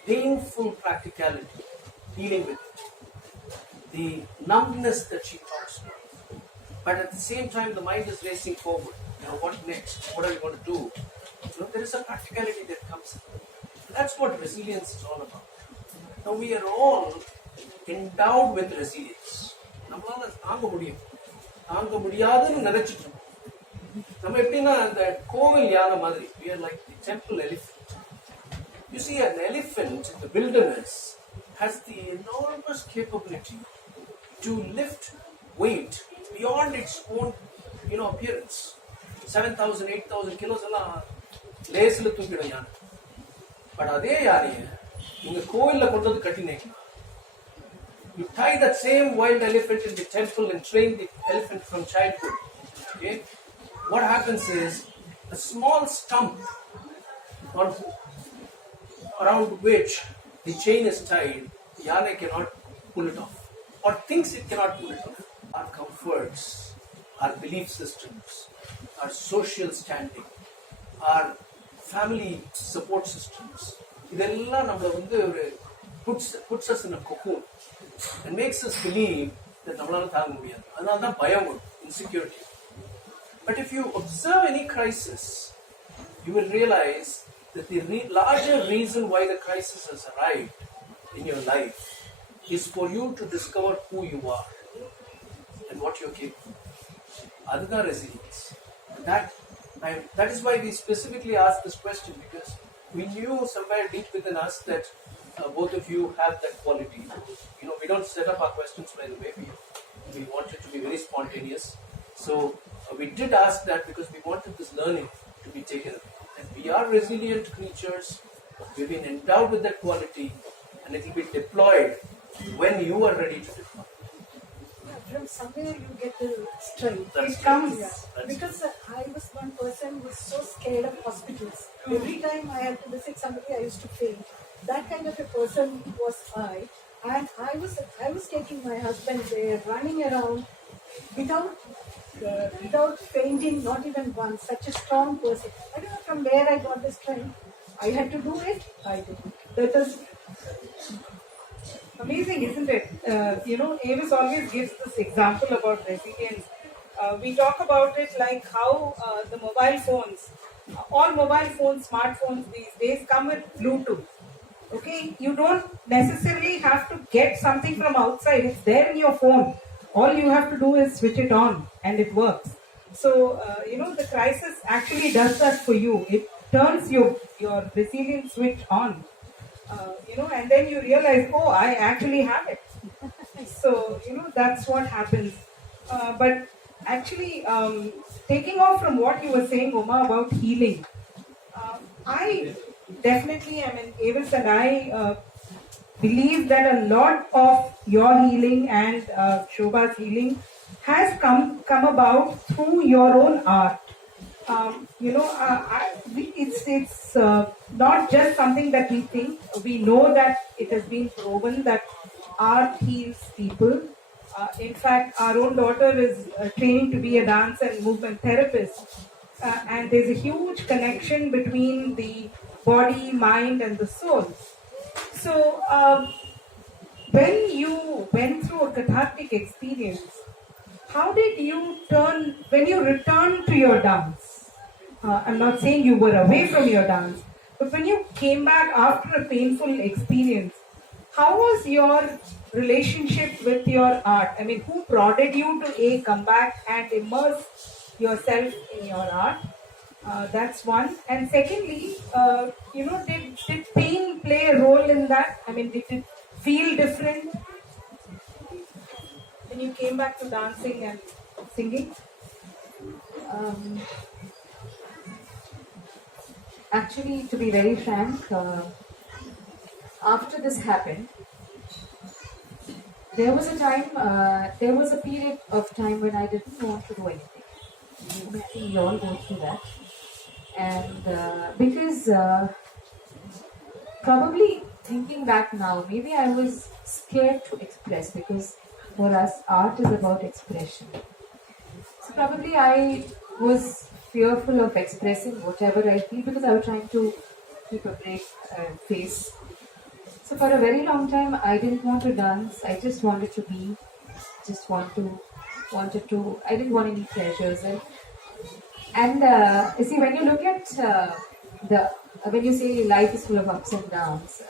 painful practicality, dealing with it. The numbness that she talks about. But at the same time, the mind is racing forward. What next? What are we going to do? There is a practicality that comes in. That's what resilience is all about. Now we are all endowed with resilience. நம்மளால தாங்க முடியும். தாங்க முடியாதுன்னு நினைச்சிட்டு இருக்கோம். நம்ம எப்படின்னா அந்த கோவில் யானை மாதிரி. We are like the temple elephant. You see, an elephant in the wilderness has the enormous capability to lift weight beyond its own, appearance. 7,000, 8,000 kilos எல்லாம் லேஸ்ல தூக்கிடும் யானை. பட் அதே யானையை நீங்க கோவில்ல கொண்டு வந்து கட்டினீங்கன்னா, you tie that same wild elephant in the temple and train the elephant from childhood. Okay, what happens is a small stump around which the chain is tied, Yana cannot pull it off, or thinks it cannot pull it off. Our comforts, our belief systems, our social standing, our family support systems, இதெல்லாம் நம்மள வந்து puts us in a cocoon and makes us believe that நம்மளால தாங்க முடியாது. அதனால தான் பயம் வரும், insecurity. But if you observe any crisis, you will realize that the larger reason why the crisis has arrived in your life is for you to discover who you are and what you're capable of. That's resilience. That is why we specifically asked this question, because we knew somewhere deep within us that both of you have that quality. We don't set up our questions by the way. We wanted to be very spontaneous. So we did ask that because we wanted this learning to be taken. And we are resilient creatures. We've been endowed with that quality, and it will be deployed when you are ready to deploy. From somewhere you get the strength. It comes. Because I was one person who was so scared of hospitals. Every time I had to visit somebody, I used to faint. That kind of a person was I. And I was taking my husband there, running around without fainting, not even once. Such a strong person. I don't know from where I got the strength. I had to do it. I did it. That is amazing, isn't it? Avis always gives this example about resilience. We talk about it like how the mobile phones, all mobile phones, smartphones these days come with Bluetooth. Okay, you don't necessarily have to get something from outside. It's there in your phone. All you have to do is switch it on and it works. So, the crisis actually does that for you. It turns your resilience switch on. And then you realize, oh, I actually have it. So, that's what happens. But actually, taking off from what you were saying, Uma, about healing, I definitely, Avis and I believe that a lot of your healing and Shobha's healing has come about through your own art. It's not just something that we think. We know that it has been proven that art heals people. In fact, our own daughter is training to be a dance and movement therapist. And there's a huge connection between the body, mind, and the soul. So, when you went through a cathartic experience, how did you when you returned to your dance? I'm not saying you were away from your dance, but when you came back after a painful experience, how was your relationship with your art? Who prodded you to come back and immerse yourself in your art? That's one. And secondly, did pain play a role in that? Did it feel different when you came back to dancing and singing? Actually, to be very frank, after this happened, there was a time, there was a period of time when I didn't want to do anything. I think we all go through that. And because probably thinking back now, maybe I was scared to express, because for us, art is about expression. So probably I was fearful of expressing whatever I feel, because I was trying to keep a brave face. So for a very long time, I didn't want to dance. I just wanted to be, I didn't want any pleasures. And you see, when you look at when you say life is full of ups and downs,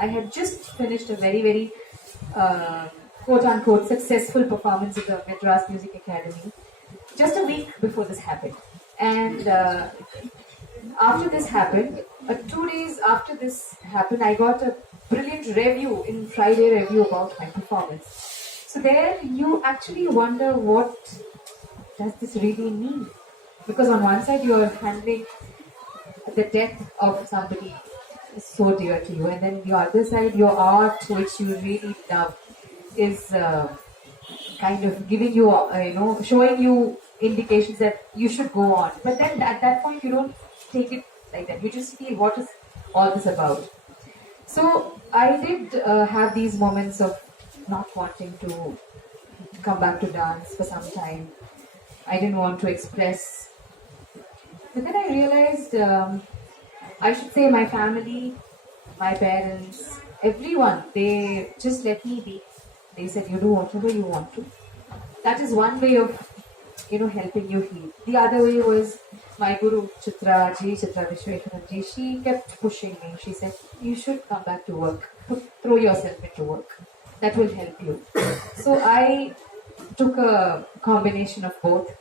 I had just finished a very, very quote unquote successful performance at the Madras Music Academy just a week before this happened. And after this happened, 2 days after this happened, I got a brilliant review in Friday Review about my performance. So there you actually wonder, what does this really mean? Because on one side you are handling the death of somebody so dear to you, and then the other side, your art, which you really love, is kind of giving you, showing you indications that you should go on. But then at that point, you don't take it like that. You just feel, what is all this about? So I did have these moments of not wanting to come back to dance for some time. I didn't want to express. But then I realized, I should say my family, my parents, everyone, they just let me be. They said, you do whatever you want to. That is one way of, helping you heal. The other way was my guru, Chitra Vishweshwaran, she kept pushing me. She said, you should come back to work. Throw yourself into work. That will help you. So I took a combination of both.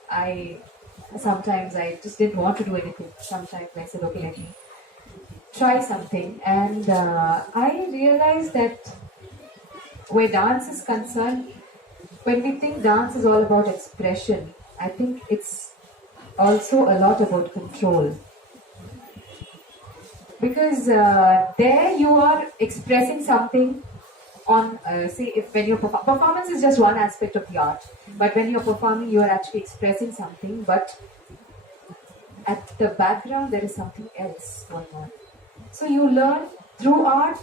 Sometimes I just didn't want to do anything. Sometimes I said, okay, let me try something. And I realized that where dance is concerned, when we think dance is all about expression, I think it's also a lot about control. Because there you are expressing something on, when your performance is just one aspect of the art, but when you're performing, you are actually expressing something, but at the background, there is something else going on. So you learn through art,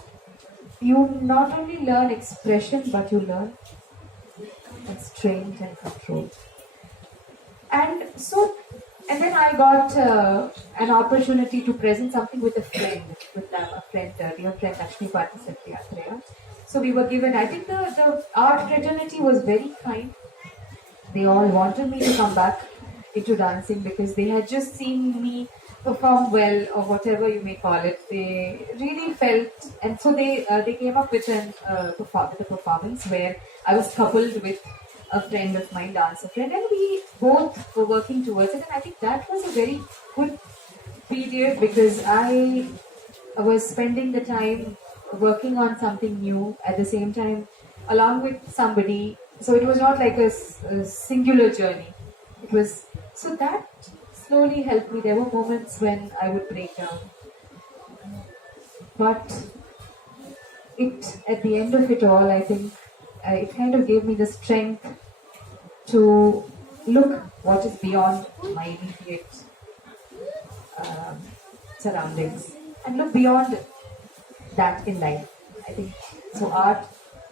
you not only learn expression, but you learn constraint and control. And then I got an opportunity to present something with a friend, dear friend Lakshmi Sathya. So we were given, I think the art fraternity was very kind. They all wanted me to come back into dancing because they had just seen me perform well, or whatever you may call it. They really felt, and so they came up with a performance where I was coupled with a friend of mine, dancer friend, and we both were working towards it. And I think that was a very good period because I was spending the time working on something new at the same time along with somebody. So it was not like a singular journey. It was, so that slowly helped me. There were moments when I would break down, but at the end of it all, I think it kind of gave me the strength to look what is beyond my immediate surroundings and look beyond that in life. I think so. Art,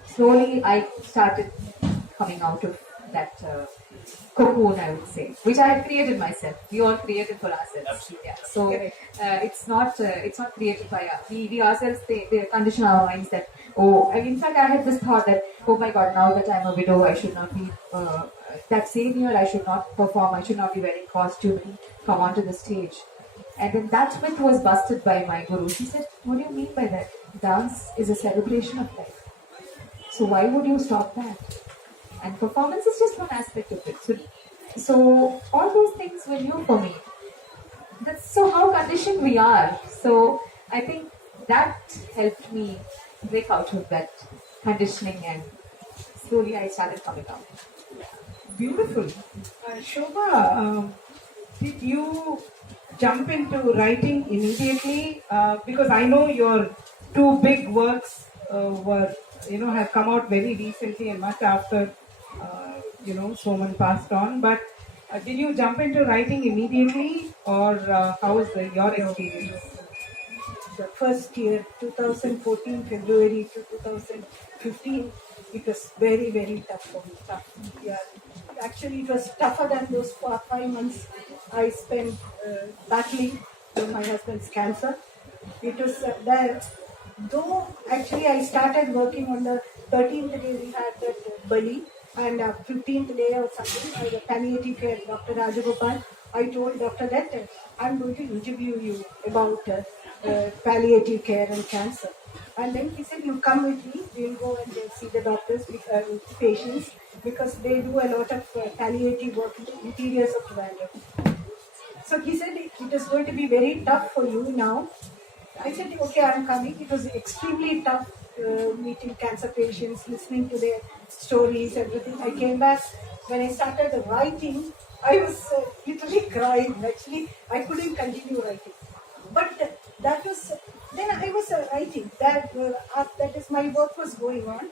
slowly I started coming out of that cocoon, I would say, which I had created myself. We all created for ourselves. Absolutely. Yeah. So it's not created by us. We ourselves they condition our minds that, in fact I had this thought that, oh my God, now that I'm a widow, I should not be that same year I should not perform, I should not be wearing costume and come onto the stage. And then that myth was busted by my guru. He said, what do you mean by that? Dance is a celebration of life. So why would you stop that? And performance is just one aspect of it. So all those things were new for me. That's so how conditioned we are. So I think that helped me break out of that conditioning, and slowly I started coming out. Beautiful. Shobha, did you jump into writing immediately? Because I know your two big works were has come out very recently and much after, Soman passed on. But did you jump into writing immediately, or how was your experience? The first year, 2014, February to 2015, it was very, very tough for me. Tough. Yeah. Actually, it was tougher than those 5 months I spent battling with my husband's cancer. It was there. Though actually I started working on the 13th day we had that Bali, and 15th day or something, I was palliative care, Dr. Rajagopal. I told doctor that I'm going to interview you about palliative care and cancer. And then he said, you come with me, we'll go and see the doctors, with patients, because they do a lot of palliative work in the interiors of Trivandrum. So he said, it is going to be very tough for you now. I said, okay, I'm coming. It was extremely tough meeting cancer patients, listening to their stories, everything. I came back. When I started writing, I was literally crying. Actually, I couldn't continue writing. But that was, then I was writing. That is, my work was going on.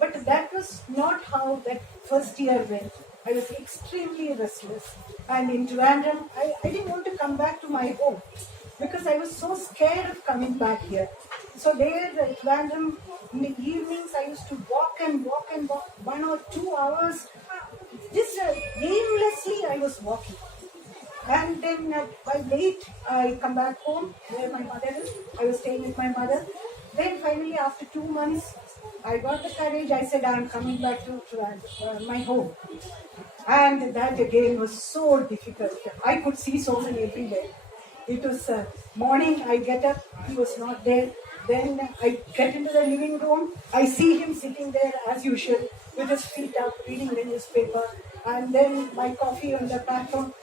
But that was not how that first year went. I was extremely restless. And in Trivandrum, I didn't want to come back to my home, because I was so scared of coming back here. So there at Trivandrum, in the evenings, I used to walk and walk 1 or 2 hours. Just aimlessly I was walking. And then by late, I come back home where my mother is. I was staying with my mother. Then finally, after 2 months, I got the courage. I said, I'm coming back to my home. And that again was so difficult. I could see Soman every day. It was morning, I get up, he was not there. Then I get into the living room, I see him sitting there as usual, with his feet up, reading the newspaper. And then my coffee on the platform.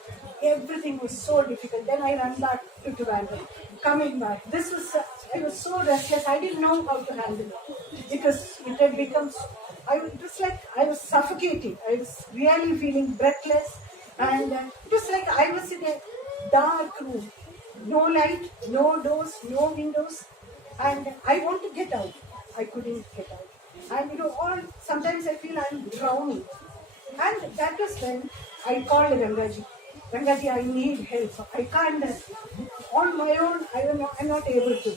Everything was so difficult. Then I ran back to Trivandrum. Coming back, I was so restless, I didn't know how to handle it. Because it had become, it was like I was suffocating. I was really feeling breathless. And it was like I was in a dark room. No light, no doors, no windows. And I want to get out. I couldn't get out. And sometimes I feel I'm drowning. And that was when I called Rangaji. Rangaji, I need help. I can't, on my own, I'm not able to.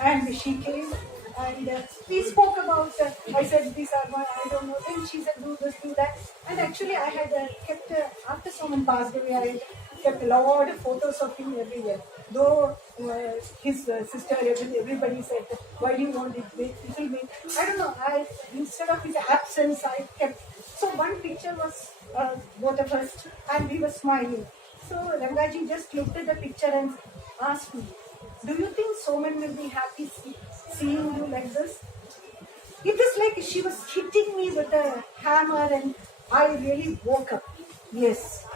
And she came and we spoke about, I said, these are my, I don't know. Then she said, do this, do that. And actually I had kept, after someone passed away, I kept a lot of photos of him everywhere. Though his sister, everybody said, why do you want it? Little bit. I don't know. Instead of his absence, I kept. So one picture was both of us, and we were smiling. So Rangaji just looked at the picture and asked me, do you think Soman will be happy seeing you like this? It was like she was hitting me with a hammer, and I really woke up. Yes.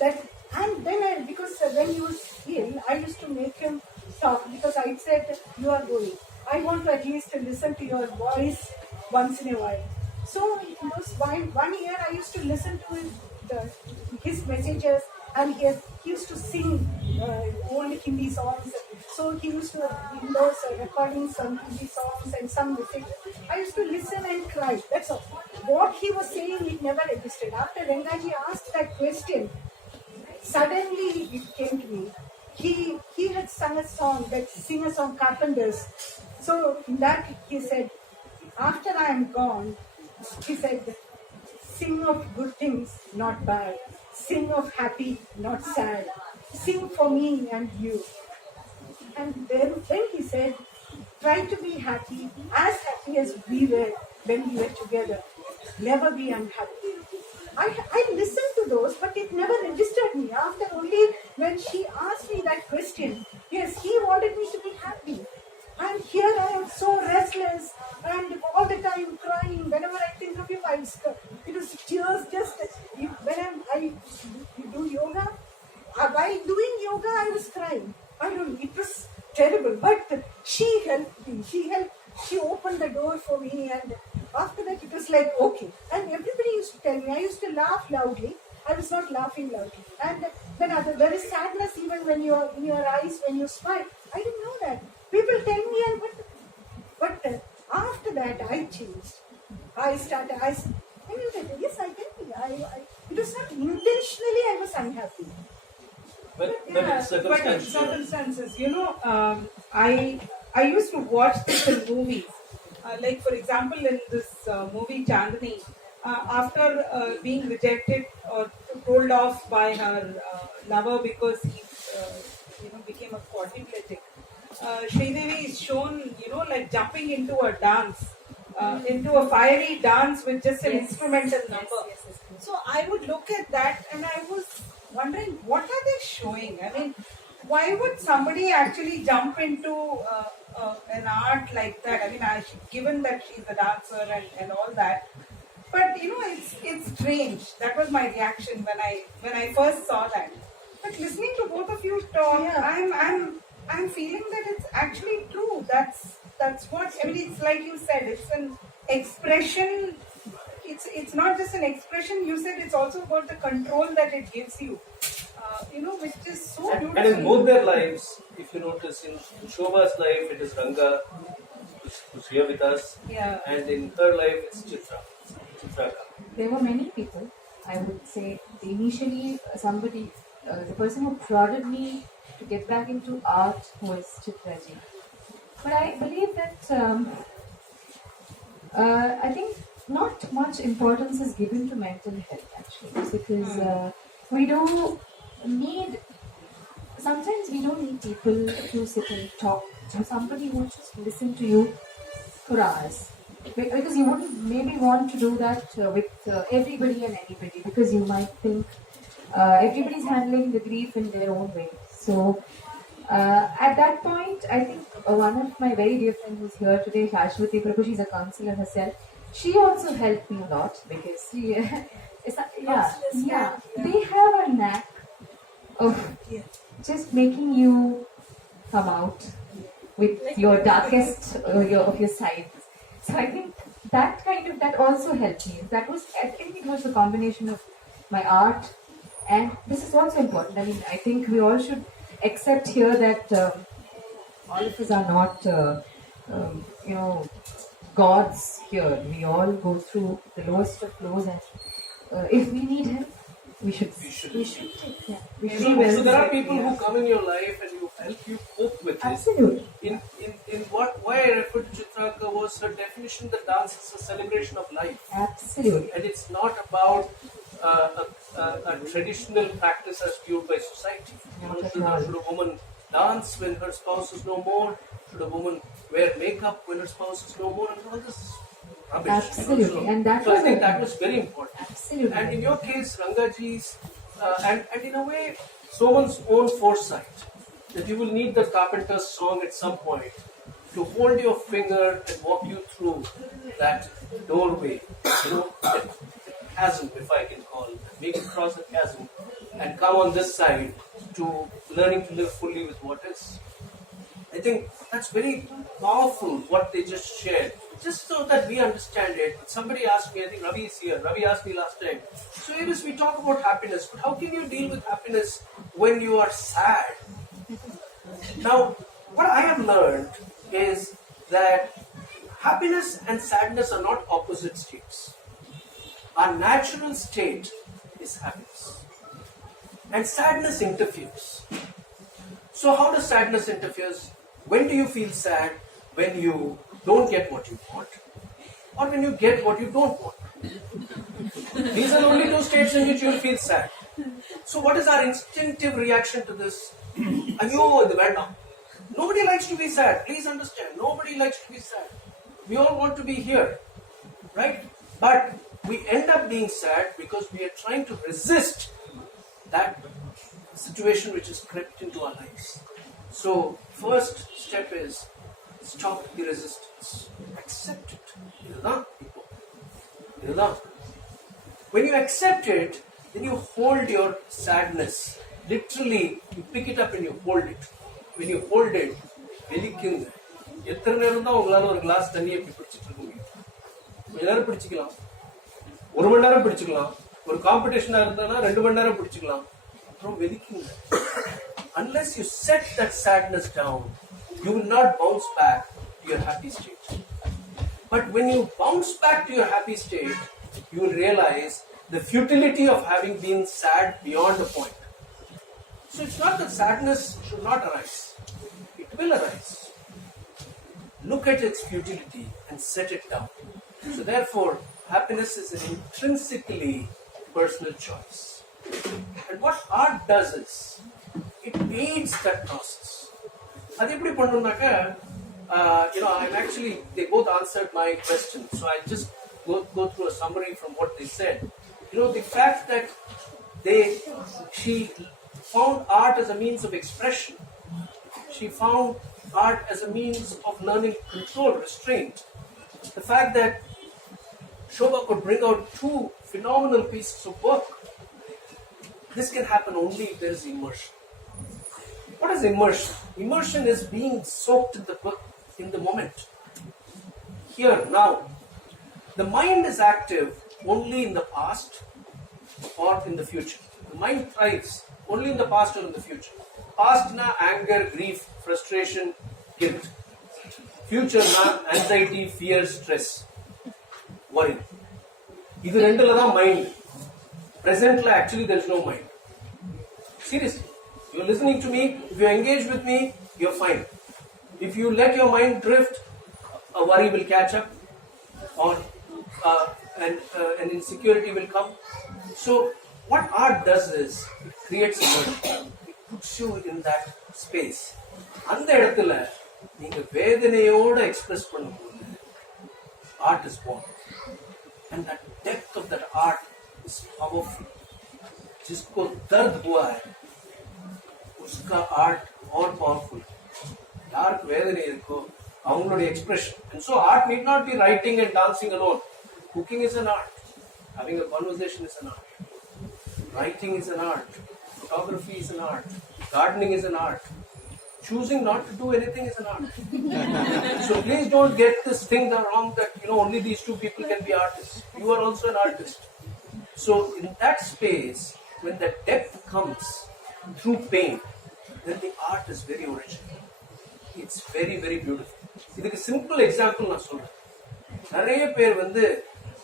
And then because when he was ill, I used to make him talk, because I said, you are going. I want to at least listen to your voice once in a while. So it was 1 year I used to listen to his messages, and he used to sing old Hindi songs. So he used to, in those recordings, some Hindi songs and some messages. I used to listen and cry. That's all. What he was saying, it never existed. After Rangaji asked that question, suddenly it came to me. He had sung a song, that singer song, Carpenters. So in that he said, after I am gone, he said, sing of good things, not bad. Sing of happy, not sad. Sing for me and you. And then he said, try to be happy as we were when we were together. Never be unhappy. I listened to those, but it never registered me. After only when she asked me that question, yes, he wanted me to be happy. And here I am so restless and all the time crying. Whenever I think of him, it was tears just when I do yoga. While doing yoga, I was crying. I don't know, it was terrible. But she helped me. She opened the door for me, and after that it was like, okay. And everybody used to tell me, I used to laugh loudly. I was not laughing loudly. And then there is sadness even when you're in your eyes when you smile. I didn't know that. People tell me, but after that, I changed. I knew that, yes, I can be. It was not intentionally I was unhappy. But Yeah, it's circumstantial. but circumstances, I used to watch this in movies. Like for example, in this movie Chandani, after being rejected or told off by her lover because he, became a quadriplegic, Sridevi is shown, like jumping into a dance, into a fiery dance with just an instrumental number. So I would look at that and I was wondering, what are they showing? I mean, why would somebody actually jump into an art like that? I mean, given that she's a dancer and all that, but it's strange. That was my reaction when I first saw that. But listening to both of you talk, I'm feeling that it's actually true. That's what I mean. It's like you said. It's an expression. It's not just an expression. You said it's also about the control that it gives you. Which is so beautiful. And in both their lives, if you notice, in Shobha's life, it is Ranga who's here with us. Yeah. And in her life, it's Chitraka. There were many people. I would say initially somebody, the person who prodded me to get back into art was Chitraji. But I believe that I think not much importance is given to mental health actually, because we don't need. Sometimes we don't need people to sit and talk to. Somebody who just listen to you for hours. Because you wouldn't maybe want to do that with everybody and anybody, because you might think everybody's handling the grief in their own way. So at that point, I think one of my very dear friends who's here today, Shashwati Prabhu, she's a counselor herself. She also helped me a lot because she, they have a knack of just making you come out with your darkest of your sides. So I think that also helped me. I think it was a combination of my art, and this is also important. I mean, I think we all should accept here that all of us are not, gods here. We all go through the lowest of lows, and if we need help, we should take that. So there are people who come in your life and who help you cope with it. Absolutely. In why I referred to Chitraka was her definition that dance is a celebration of life. Absolutely. And it's not about a traditional practice as viewed by society. Should a woman dance when her spouse is no more? Should a woman wear makeup when her spouse is no more? And all this rubbish. Absolutely. And I think that was very important. Absolutely. And in your case, Rangaji's, and in a way, Soman's own foresight, that you will need the Carpenter's song at some point to hold your finger and walk you through that doorway, that chasm, if I can call it, make it cross a chasm and come on this side to learning to live fully with what is. I think that's very powerful what they just shared, just so that we understand it. Somebody asked me, I think Ravi is here, Ravi asked me last time, so Avis, we talk about happiness, but how can you deal with happiness when you are sad? Now, what I have learned is that happiness and sadness are not opposite states. Our natural state is happiness. And sadness interferes. So how does sadness interfere? When do you feel sad? When you don't get what you want, or when you get what you don't want. These are the only two states in which you will feel sad. So what is our instinctive reaction to this? Nobody likes to be sad. Please understand. Nobody likes to be sad. We all want to be here. Right? But we end up being sad because we are trying to resist that situation which has crept into our lives. So, first step is stop the resistance. Accept it. When you accept it, then you hold your sadness. Literally, you pick it up and you hold it. When you hold it, velikkunda. எத்தனை நேரம் தான் உங்களால ஒரு class தண்ணியை பிடிச்சிட்டு இருக்க முடியும்? கொஞ்ச நேரம் பிடிச்சிக்கலாம், ஒரு மணி நேரம் பிடிச்சிக்கலாம், ஒரு காம்படிஷனா இருந்தானா 2 மணி நேரம் பிடிச்சிக்கலாம். அப்புறம் வெலிக்குங்க. Unless you set that sadness down, you will not bounce back to your happy state. But when you bounce back to your happy state, you will realize the futility of having been sad beyond a point. So it's not that sadness should not arise. It will arise. Look at its futility and set it down. So therefore, happiness is an intrinsically personal choice. And what art does is, it aids that process. அது எப்படி பண்ணணும்னாக்க, I'm actually, they both answered my question. So I just go through a summary from what they said. The fact that she found art as a means of expression. She found art as a means of learning control, restraint. The fact that Shobha could bring out 2 phenomenal pieces of work. This can happen only if there is immersion. What is immersion? Immersion is being soaked in the moment. Here, now. The mind is active only in the past or in the future. The mind thrives only in the past or in the future. Past na anger, grief, frustration, guilt. Future na anxiety, fear, stress, worry. This is mind. Present la actually there is no mind. Seriously. You're listening to me, if you engage with me, you're fine. If you let your mind drift, a worry will catch up, or an insecurity will come. So, what art does is, it creates immersion. It puts you in that space. அந்த இடத்துல நீங்க வேதனையோட express பண்ணும்போது art is born. And that depth of that art is powerful. जिसको दर्द हुआ है, उसका art और powerful. யாருக்கு வேதனை இருக்கோ அவங்களுடைய expression. And so art need not be writing and dancing alone. Cooking is an art. Having a conversation is an art. Writing is an art. Photography is an art. Gardening is an art. Choosing not to do anything is an art. So please don't get this thing wrong that only these 2 people can be artists. You are also an artist. So in that space, when that depth comes through pain, then the art is very original. It's very, very beautiful. இதுக்கு simple example நான் சொல்றேன். நிறைய பேர்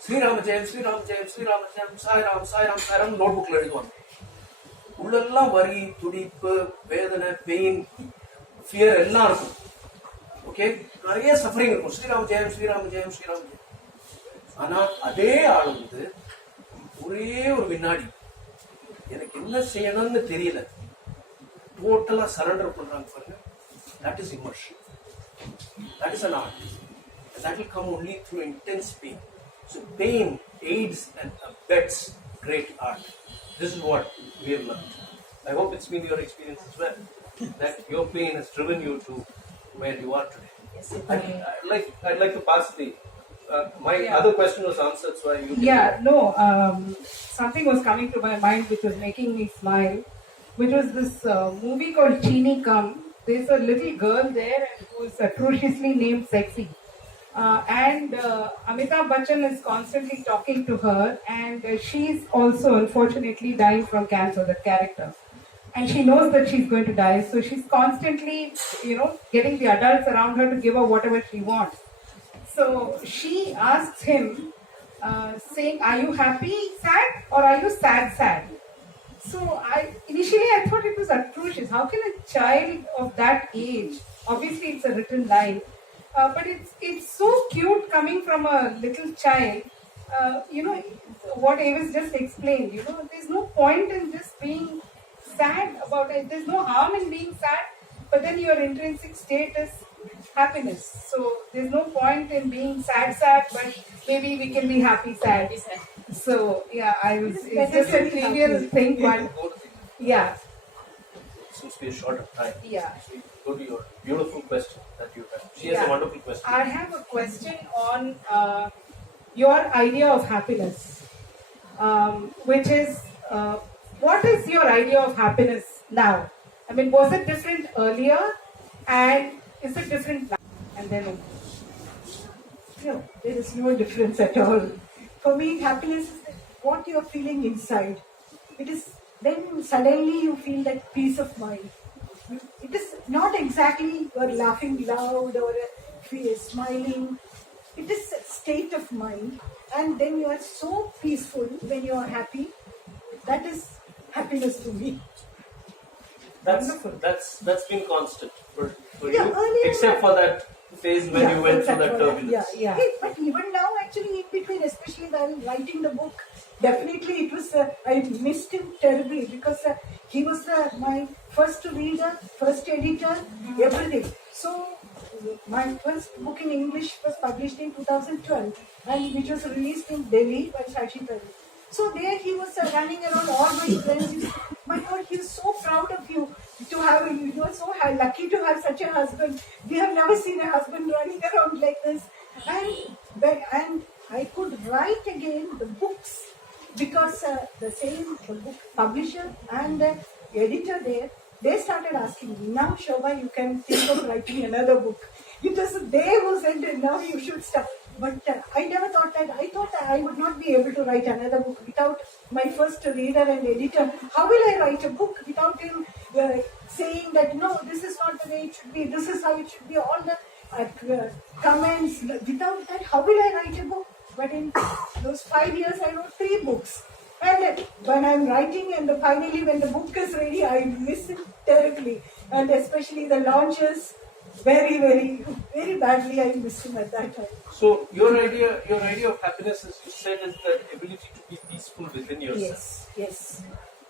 ஸ்ரீராம ஜெயம் ஸ்ரீராம ஜெயம் ஸ்ரீராம ஜெயம் Sairam Sairam Sairam note புக்ல எழுதுவாங்க. உள்ளெல்லாம் வரி, துடிப்பு, வேதனை, பெயின், ஃபியர் எல்லாம் இருக்கும். ஓகே, நிறைய சஃபரிங் இருக்கும். ஸ்ரீராம ஜெயம் ஸ்ரீராம ஜெயம் ஸ்ரீராம ஜெயம். ஆனா அதே ஆள் ஒரே ஒரு வினாடி எனக்கு என்ன செய்யணும்னு தெரியல, டோட்டலா சரண்டர் பண்றாங்க பாருங்க. That is immersion. That is an art. And that will come only through intense pain. So pain aids and abets great art. This is what we have learned. I hope it's been your experience as well. That your pain has driven you to where you are today. Yes, I'd like to pass the. My other question was answered, so something was coming to my mind which was making me smile, which was this movie called Chini Kam. There's a little girl there who is atrociously named Sexy. And Amitabh Bachchan is constantly talking to her, and she's also unfortunately dying from cancer, that character. And she knows that she's going to die, so she's constantly, getting the adults around her to give her whatever she wants. So she asks him, saying, "Are you happy, sad, or are you sad, sad?" So initially I thought it was atrocious. How can a child of that age, obviously it's a written line, but it's so cute coming from a little child. What Avis just explained, there's no point in just being sad about it. There's no harm in being sad, but then your intrinsic state is happiness. So there's no point in being sad, but maybe we can be happy, sad. So it's just a trivial thing, but Since we're short of time, go to your beautiful question that you have. She has a wonderful question. I have a question on your idea of happiness, which is, what is your idea of happiness now? I mean, was it different earlier, and is it different now? And then, no, there is no difference at all. For me, happiness is what you are feeling inside. It is then suddenly you feel that peace of mind. It is not exactly you are laughing loud or smiling. It is a state of mind, and then you are so peaceful when you are happy. That is happiness to me. That's been constant for Yeah, you, earlier- except for that phase when you went through that exactly. turbulence. Yeah. Hey, but even now, actually, in between, especially while writing the book, definitely it was. I missed him terribly because he was my first reader, first editor, everything. So my first book in English was published in 2012, and which was released in Delhi by Sashi Prabhu. So there he was running around all my friends. He said, my God, he was so proud of you to have you. You are so lucky to have such a husband. We have never seen a husband running around like this. And I could write again the books because the book publisher and the editor there, they started asking me, now Shobha, you can think of writing another book. It was they who said, now you should start. But I never thought that. I thought I would not be able to write another book without my first reader and editor. How will I write a book without him saying that, no, this is not the way it should be, this is how it should be, all the comments. Without that, how will I write a book? But in those 5 years, I wrote 3 books. And when I'm writing and finally when the book is ready, I miss it terribly. And especially the launches, very, very, very badly I missed him at that time. So your idea of happiness, as you said, is the ability to be peaceful within yourself. Yes.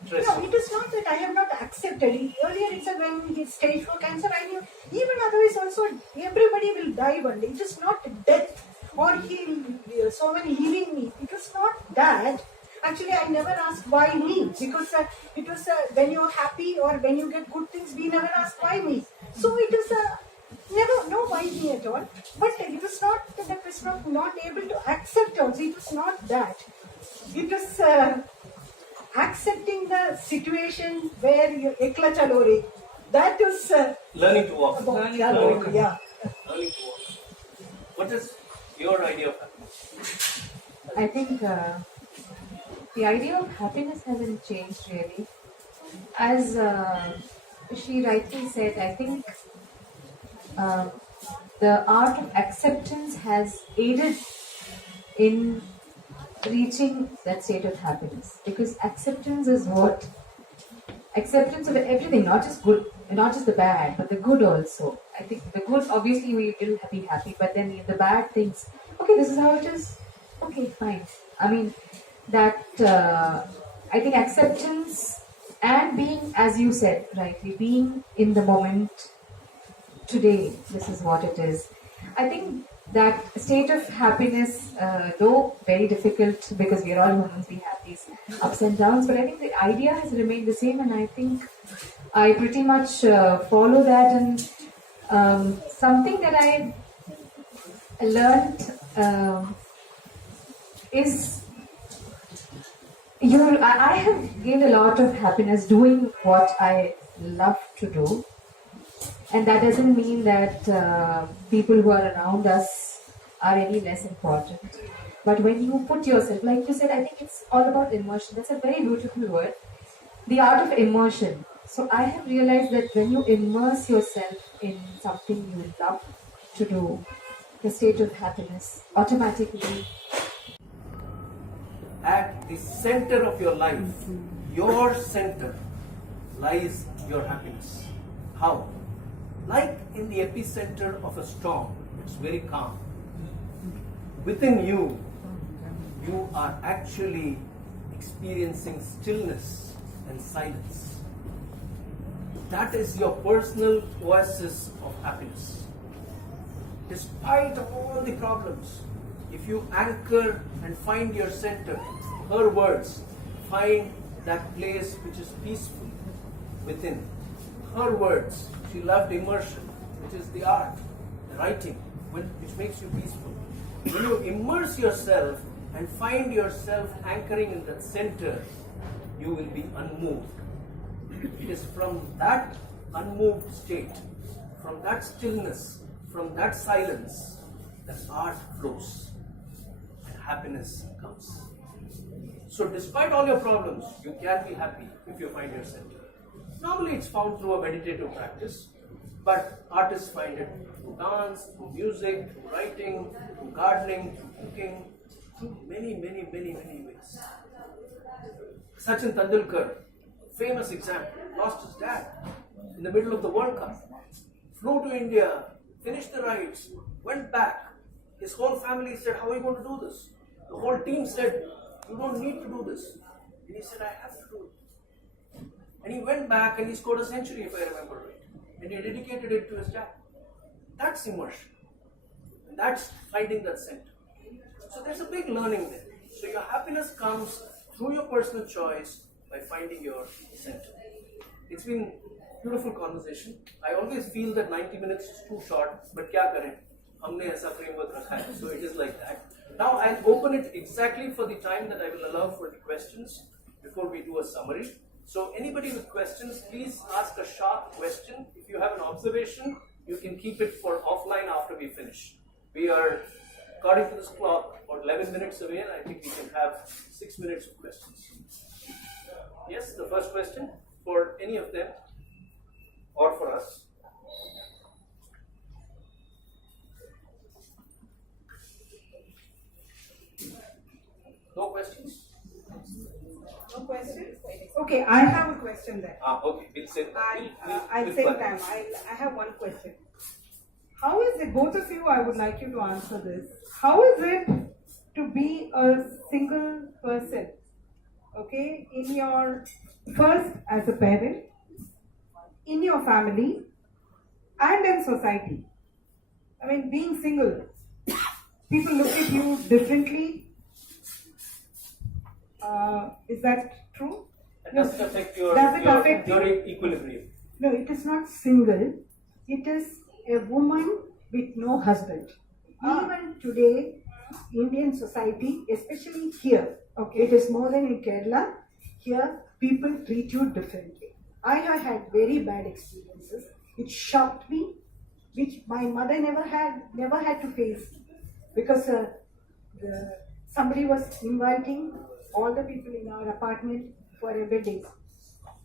Interesting. No, it is not that I have not accepted it. Earlier it said when he stage 4 cancer, I knew even otherwise also everybody will die one day. It is not death or Soman healing me. It was not that. Actually, I never asked why me, because it was when you're happy or when you get good things, we never ask why me. So it was never, no why me at all. But it was not that I was not able to accept also. It was not that. It was accepting the situation where you ekla chalore. That was Learning to walk. Learning to walk. Yeah. Learning to walk. What is your idea of happiness? I think the idea of happiness hasn't changed really. As she rightly said, I think the art of acceptance has aided in reaching that state of happiness, because acceptance is what acceptance of everything, not just good, not just the bad, but the good also. I think the good, obviously we will be happy, but then the bad things, okay, this is how it is, okay, fine. I mean, that I think acceptance and being, as you said rightly, being in the moment, today, this is what it is. I think that state of happiness, though very difficult because we are all humans, we have these ups and downs, but I think the idea has remained the same, and I think I pretty much follow that. And something that I learned is I have gained a lot of happiness doing what I love to do. And that doesn't mean that people who are around us are any less important. But when you put yourself, like you said, I think it's all about immersion. That's a very beautiful word. The art of immersion. So I have realized that when you immerse yourself in something you love to do, the state of happiness automatically. At the center of your life, your center, lies your happiness. How? Like in the epicenter of a storm, it's very calm. Within you, you are actually experiencing stillness and silence. That is your personal oasis of happiness. Despite all the problems, if you anchor and find your center, her words, find that place which is peaceful within. Her words, she loved immersion, which is the art, the writing, which makes you peaceful. When you immerse yourself and find yourself anchoring in that center, you will be unmoved. It is from that unmoved state, from that stillness, from that silence, that art flows and happiness comes. So despite all your problems, you can be happy if you find your center. Normally it's found through a meditative practice, but artists find it through dance, through music, through writing, through gardening, through cooking, through many, many, many, many ways. Sachin Tendulkar, famous example, lost his dad in the middle of the World Cup, flew to India, finished the rides, went back. His whole family said, "How are you going to do this?" The whole team said, "You don't need to do this." And he said, "I have to do it." And he went back and he scored a century, if I remember right. And he dedicated it to his dad. That's immersion. And that's finding that center. So there's a big learning there. So your happiness comes through your personal choice by finding your center. It's been a beautiful conversation. I always feel that 90 minutes is too short, but kya kare? Humne aisa framework rakha hai, so it is like that. Now I'll open it exactly for the time that I will allow for the questions before we do a summary. So anybody with questions, please ask a sharp question. If you have an observation, you can keep it for offline after we finish. We are, according to this clock, about 11 minutes away, and I think we can have 6 minutes of questions. Yes, the first question for any of them or for us. No questions? No questions? Okay, I have a question then. Okay, we'll say I'll save time. I have one question. How is it, both of you, I would like you to answer this. How is it to be a single person? Okay, in your, first as a parent, in your family, and in society. I mean, being single, people look at you differently. Is that true? Does it affect your equilibrium? No, it is not single. It is a woman with no husband. Even today, Indian society, especially here, okay, it is more than in Kerala. Here, people treat you differently. I have had very bad experiences. It shocked me, which my mother never had to face, because somebody was inviting all the people in our apartment for a wedding.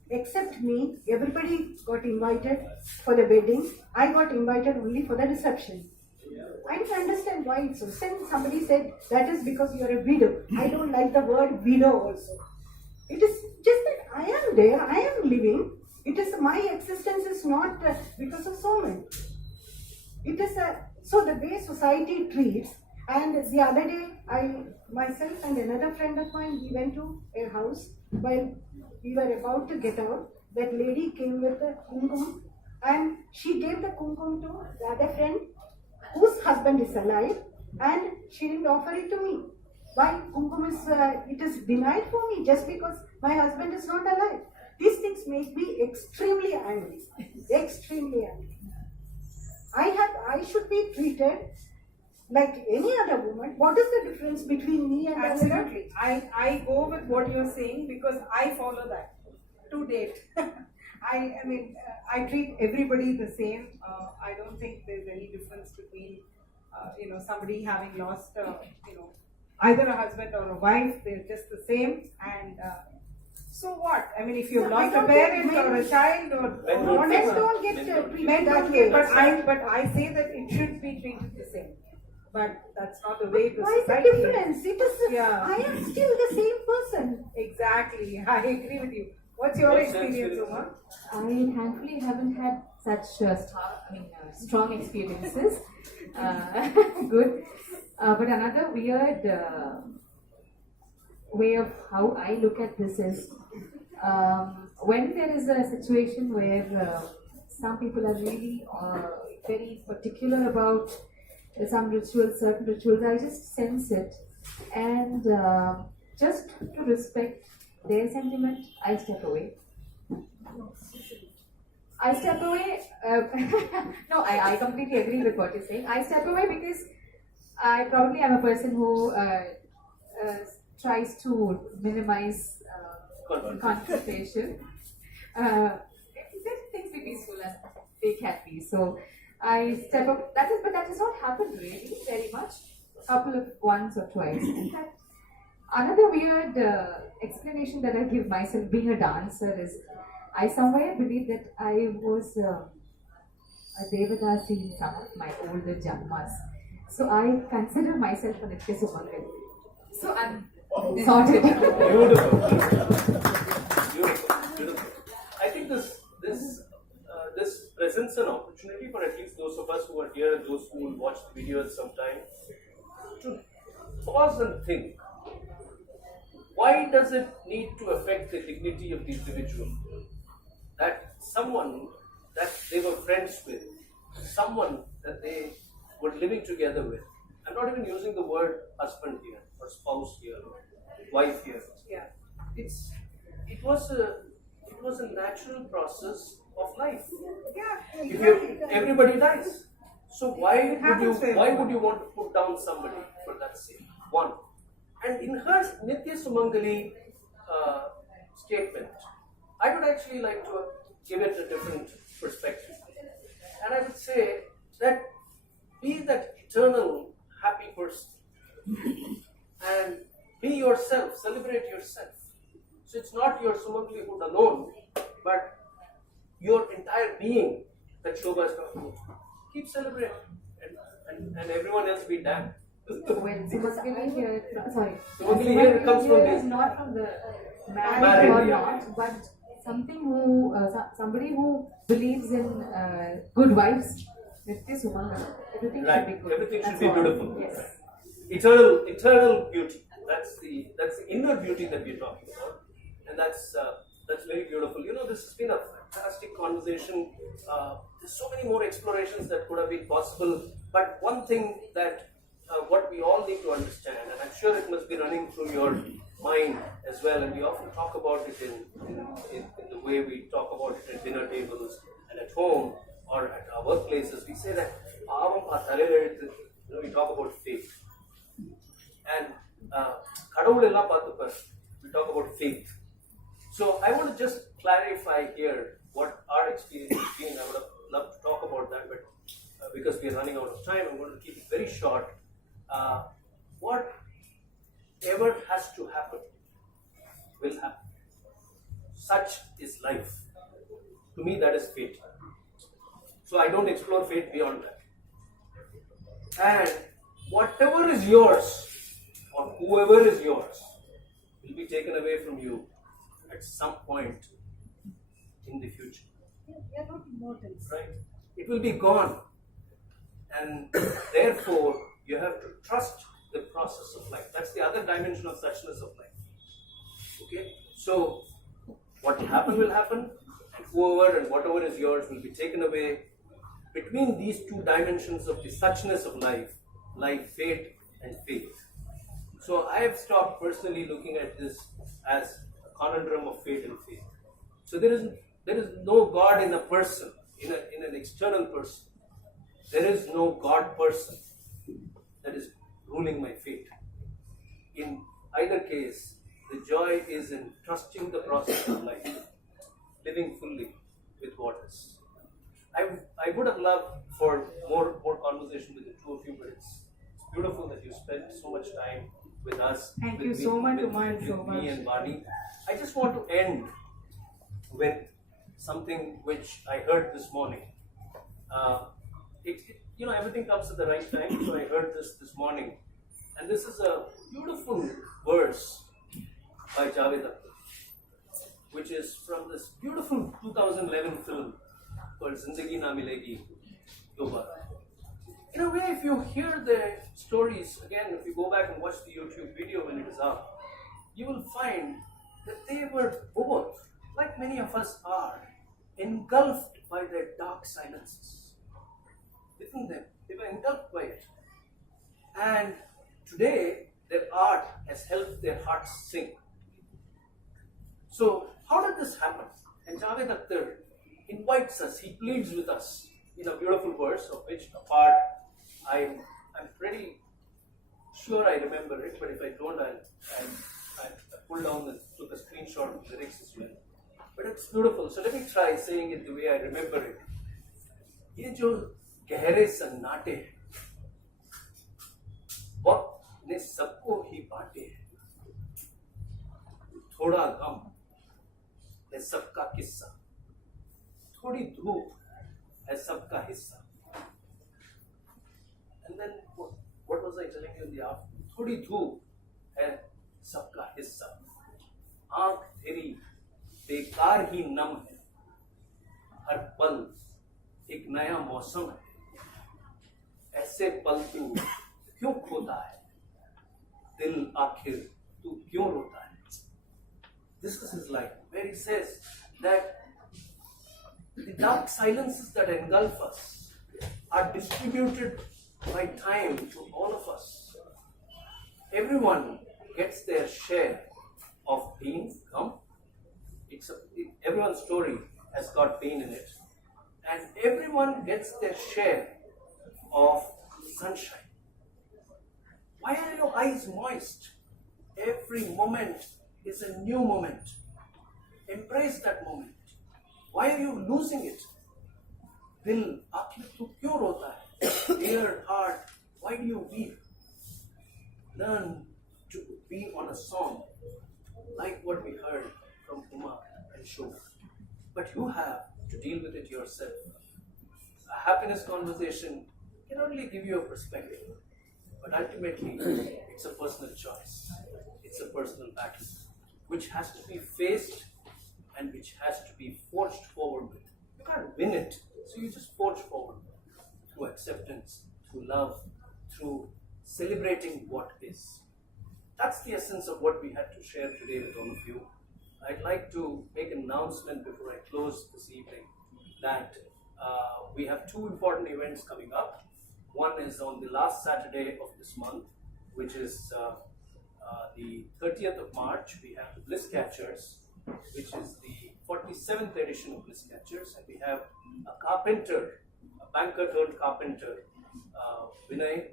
Except me, everybody got invited for the wedding. I got invited only for the reception. I didn't understand why it's so. Then somebody said, that is because you are a widow. I don't like the word widow also. It is just that I am there, I am living. It is my existence is not because of Soman. It is so the way society treats. And the other day, myself and another friend of mine, we went to a house. While we were about to get out, that lady came with the kumkum and she gave the kumkum to the other friend whose husband is alive, and she didn't offer it to me. Why? Kumkum is, it is denied for me just because my husband is not alive. These things make me extremely angry. Extremely angry. I should be treated like any other woman. What is the difference between me and absolutely. I go with what you're saying because I follow that to date. I treat everybody the same. I don't think there's any difference between somebody having lost either a husband or a wife. They're just the same. And so what? I mean, if you've lost a parent or a child or whatever, men don't get treated men that don't way. get, but I say that it should be treated the same. But that's not the way the why society is the difference? It is. Yeah. I am still the same person. Exactly. I agree with you. What's your experience, Uma? I thankfully haven't had such strong experiences. Good. But another weird way of how I look at this is when there is a situation where some people are really very particular about some rituals, certain rituals, I just sense it, and just to respect their sentiment, I step away. I step away. No, I completely agree with what you're saying. I step away because I probably am a person who tries to minimize confrontation. Things be peaceful as they can be. So I step up. But that has not happened really very much. A couple of once or twice. Another weird explanation that I give myself being a dancer is I somewhere believe that I was a Devadasi in some of my older Janmas. So I consider myself a Nitya Sumangal. So I'm sorted. Beautiful. I think this presents an opportunity for at least those of us who are here and those who will watch the videos sometime to pause and think. Why does it need to affect the dignity of the individual? That someone that they were friends with, someone that they were living together with. I'm not even using the word husband here, or spouse here, or wife here. Yeah. It was a natural process of life. Yeah. Everybody dies. So why happens to would you want to put down somebody for that sake? One. And in her Nitya Sumangali statement, I would actually like to give it a different perspective. And I would say that be that eternal happy person and be yourself, celebrate yourself. So it's not your Sumangali-hood alone, but your entire being that Shobha is talking about. Keep celebrating and everyone else be damned. When Sumangali here, sorry, Sumangali here comes from is this. not from the married Married, or yeah. not, but something who somebody who believes in good vibes. Nitya Sumangal. Everything Right. should be good. Everything should That's be all. beautiful. Yes. Eternal beauty. That's the inner beauty that we're talking about, and that's very beautiful. You know, this has been a fantastic conversation. There's so many more explorations that could have been possible, but one thing that what we all need to understand, and I'm sure it must be running through your mind as well, and we often talk about it in the way we talk about it at dinner tables and at home or at our workplaces. We say that we talk about faith. And we talk about faith. So I want to just clarify here what our experience has been. I would have loved to talk about that, but because we are running out of time, I'm going to keep it very short. Whatever has to happen will happen. Such is life. To me, that is fate. So I don't explore fate beyond that. And whatever is yours, or whoever is yours, will be taken away from you at some point in the future. We are not immortals. Right? It will be gone. And therefore, you have to trust the process of life. That's the other dimension of suchness of life. Okay? So, what will happen, and whoever and whatever is yours will be taken away. Between these two dimensions of the suchness of life, fate and faith. So I have stopped personally looking at this as a conundrum of fate and faith. So there is no God in a person, in an external person. There is no God person that is ruling my fate. In either case, the joy is in trusting the process of life, living fully with what is. I would have loved for more conversation with the two of you, but it's beautiful that you spent so much time with us. Thank with you me, so much, with Soman, so me much. and Vaani. I just want to end with something which I heard this morning. Everything comes at the right time, so I heard this morning. And this is a beautiful verse by Javed Akhtar, which is from this beautiful 2011 film called Zindagi Na Milegi Dobara. In a way, if you hear the stories, again, if you go back and watch the YouTube video when it is up, you will find that they were both, like many of us are, engulfed by their dark silences. Within them, they were engulfed by it. And today, their art has helped their hearts sing. So, how did this happen? And Javed Akhtar invites us, he pleads with us in a beautiful verse, of which a part I'm pretty sure I remember it, but if I don't, I pulled down and took a screenshot of the lyrics as well. But it's beautiful, so let me try saying it the way I remember it. ये जो गहरे सन्नाटे हैं, वक्त ने सबको ही बांटे हैं, थोड़ा गम है सबका किस्सा, थोड़ी धूप है सबका हिस्सा. And then what was I telling you in the afternoon? थोड़ी धूप है सबका हिस्सा. आंख तेरी बेकार ही नम है. हर पल एक नया मौसम है. ऐसे पल तू क्यों खोता है? दिल आखिर तू क्यों रोता है? This is his line, where he says that the dark silences that engulf us are distributed by time to all of us. Everyone gets their share of pain. Everyone's story has got pain in it, and everyone gets their share of sunshine. Why are your eyes moist? Every moment is a new moment. Embrace that moment. Why are you losing it? Dil aakhir tu kyun rota hai? Dear heart, why do you weep? Learn to be on a song like what we heard from Uma and Shobha. But you have to deal with it yourself. A happiness conversation can only give you a perspective, but ultimately it's a personal choice. It's a personal battle, which has to be faced and which has to be forged forward with. You can't win it, so you just forge forward through acceptance, through love, through celebrating what is. That's the essence of what we had to share today with all of you. I'd like to make an announcement before I close this evening that we have two important events coming up. One is on the last Saturday of this month, which is the 30th of March. We have the Bliss Catchers, which is the 47th edition of Bliss Catchers, and we have a carpenter, a banker turned carpenter, Vinay,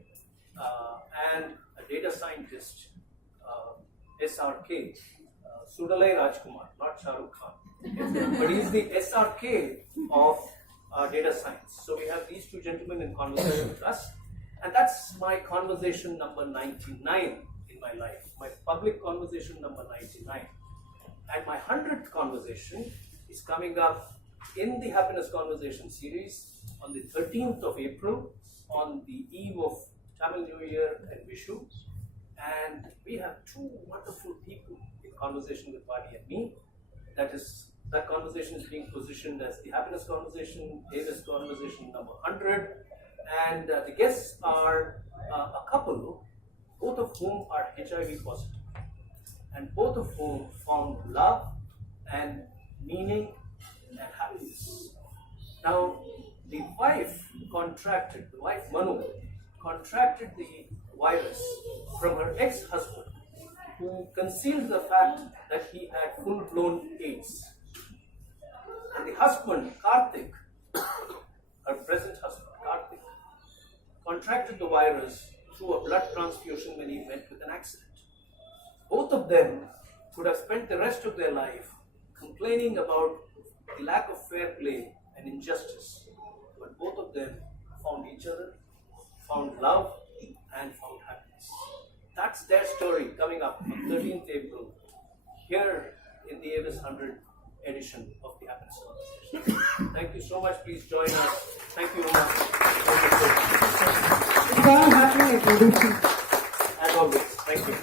and a data scientist, SRK, Sudalai Rajkumar, not Shah Rukh Khan, but he's the SRK of data science. So we have these two gentlemen in conversation with us, and that's my conversation number 99 in my life, my public conversation number 99. And my 100th conversation is coming up in the Happiness Conversation series on the 13th of April, on the eve of Tamil New Year and Vishu. And we have two wonderful people in conversation with Vaani and me. That conversation is being positioned as the Happiness Conversation, AVIS Conversation number 100. And the guests are a couple, both of whom are HIV positive, and both of whom found love and meaning and happiness. Now, the wife Manu, contracted the virus from her ex-husband, who concealed the fact that he had full-blown AIDS. And the husband, Karthik, her present husband, Karthik, contracted the virus through a blood transfusion when he met with an accident. Both of them could have spent the rest of their life complaining about the lack of fair play and injustice, but both of them found each other, found love, and found happiness. That's their story coming up on 13th April here in the AVIS 100 edition of the Happiness Conversation. Thank you so much. Please join us. Thank you, Uma. It's all happening at Odyssey. As always. Thank you.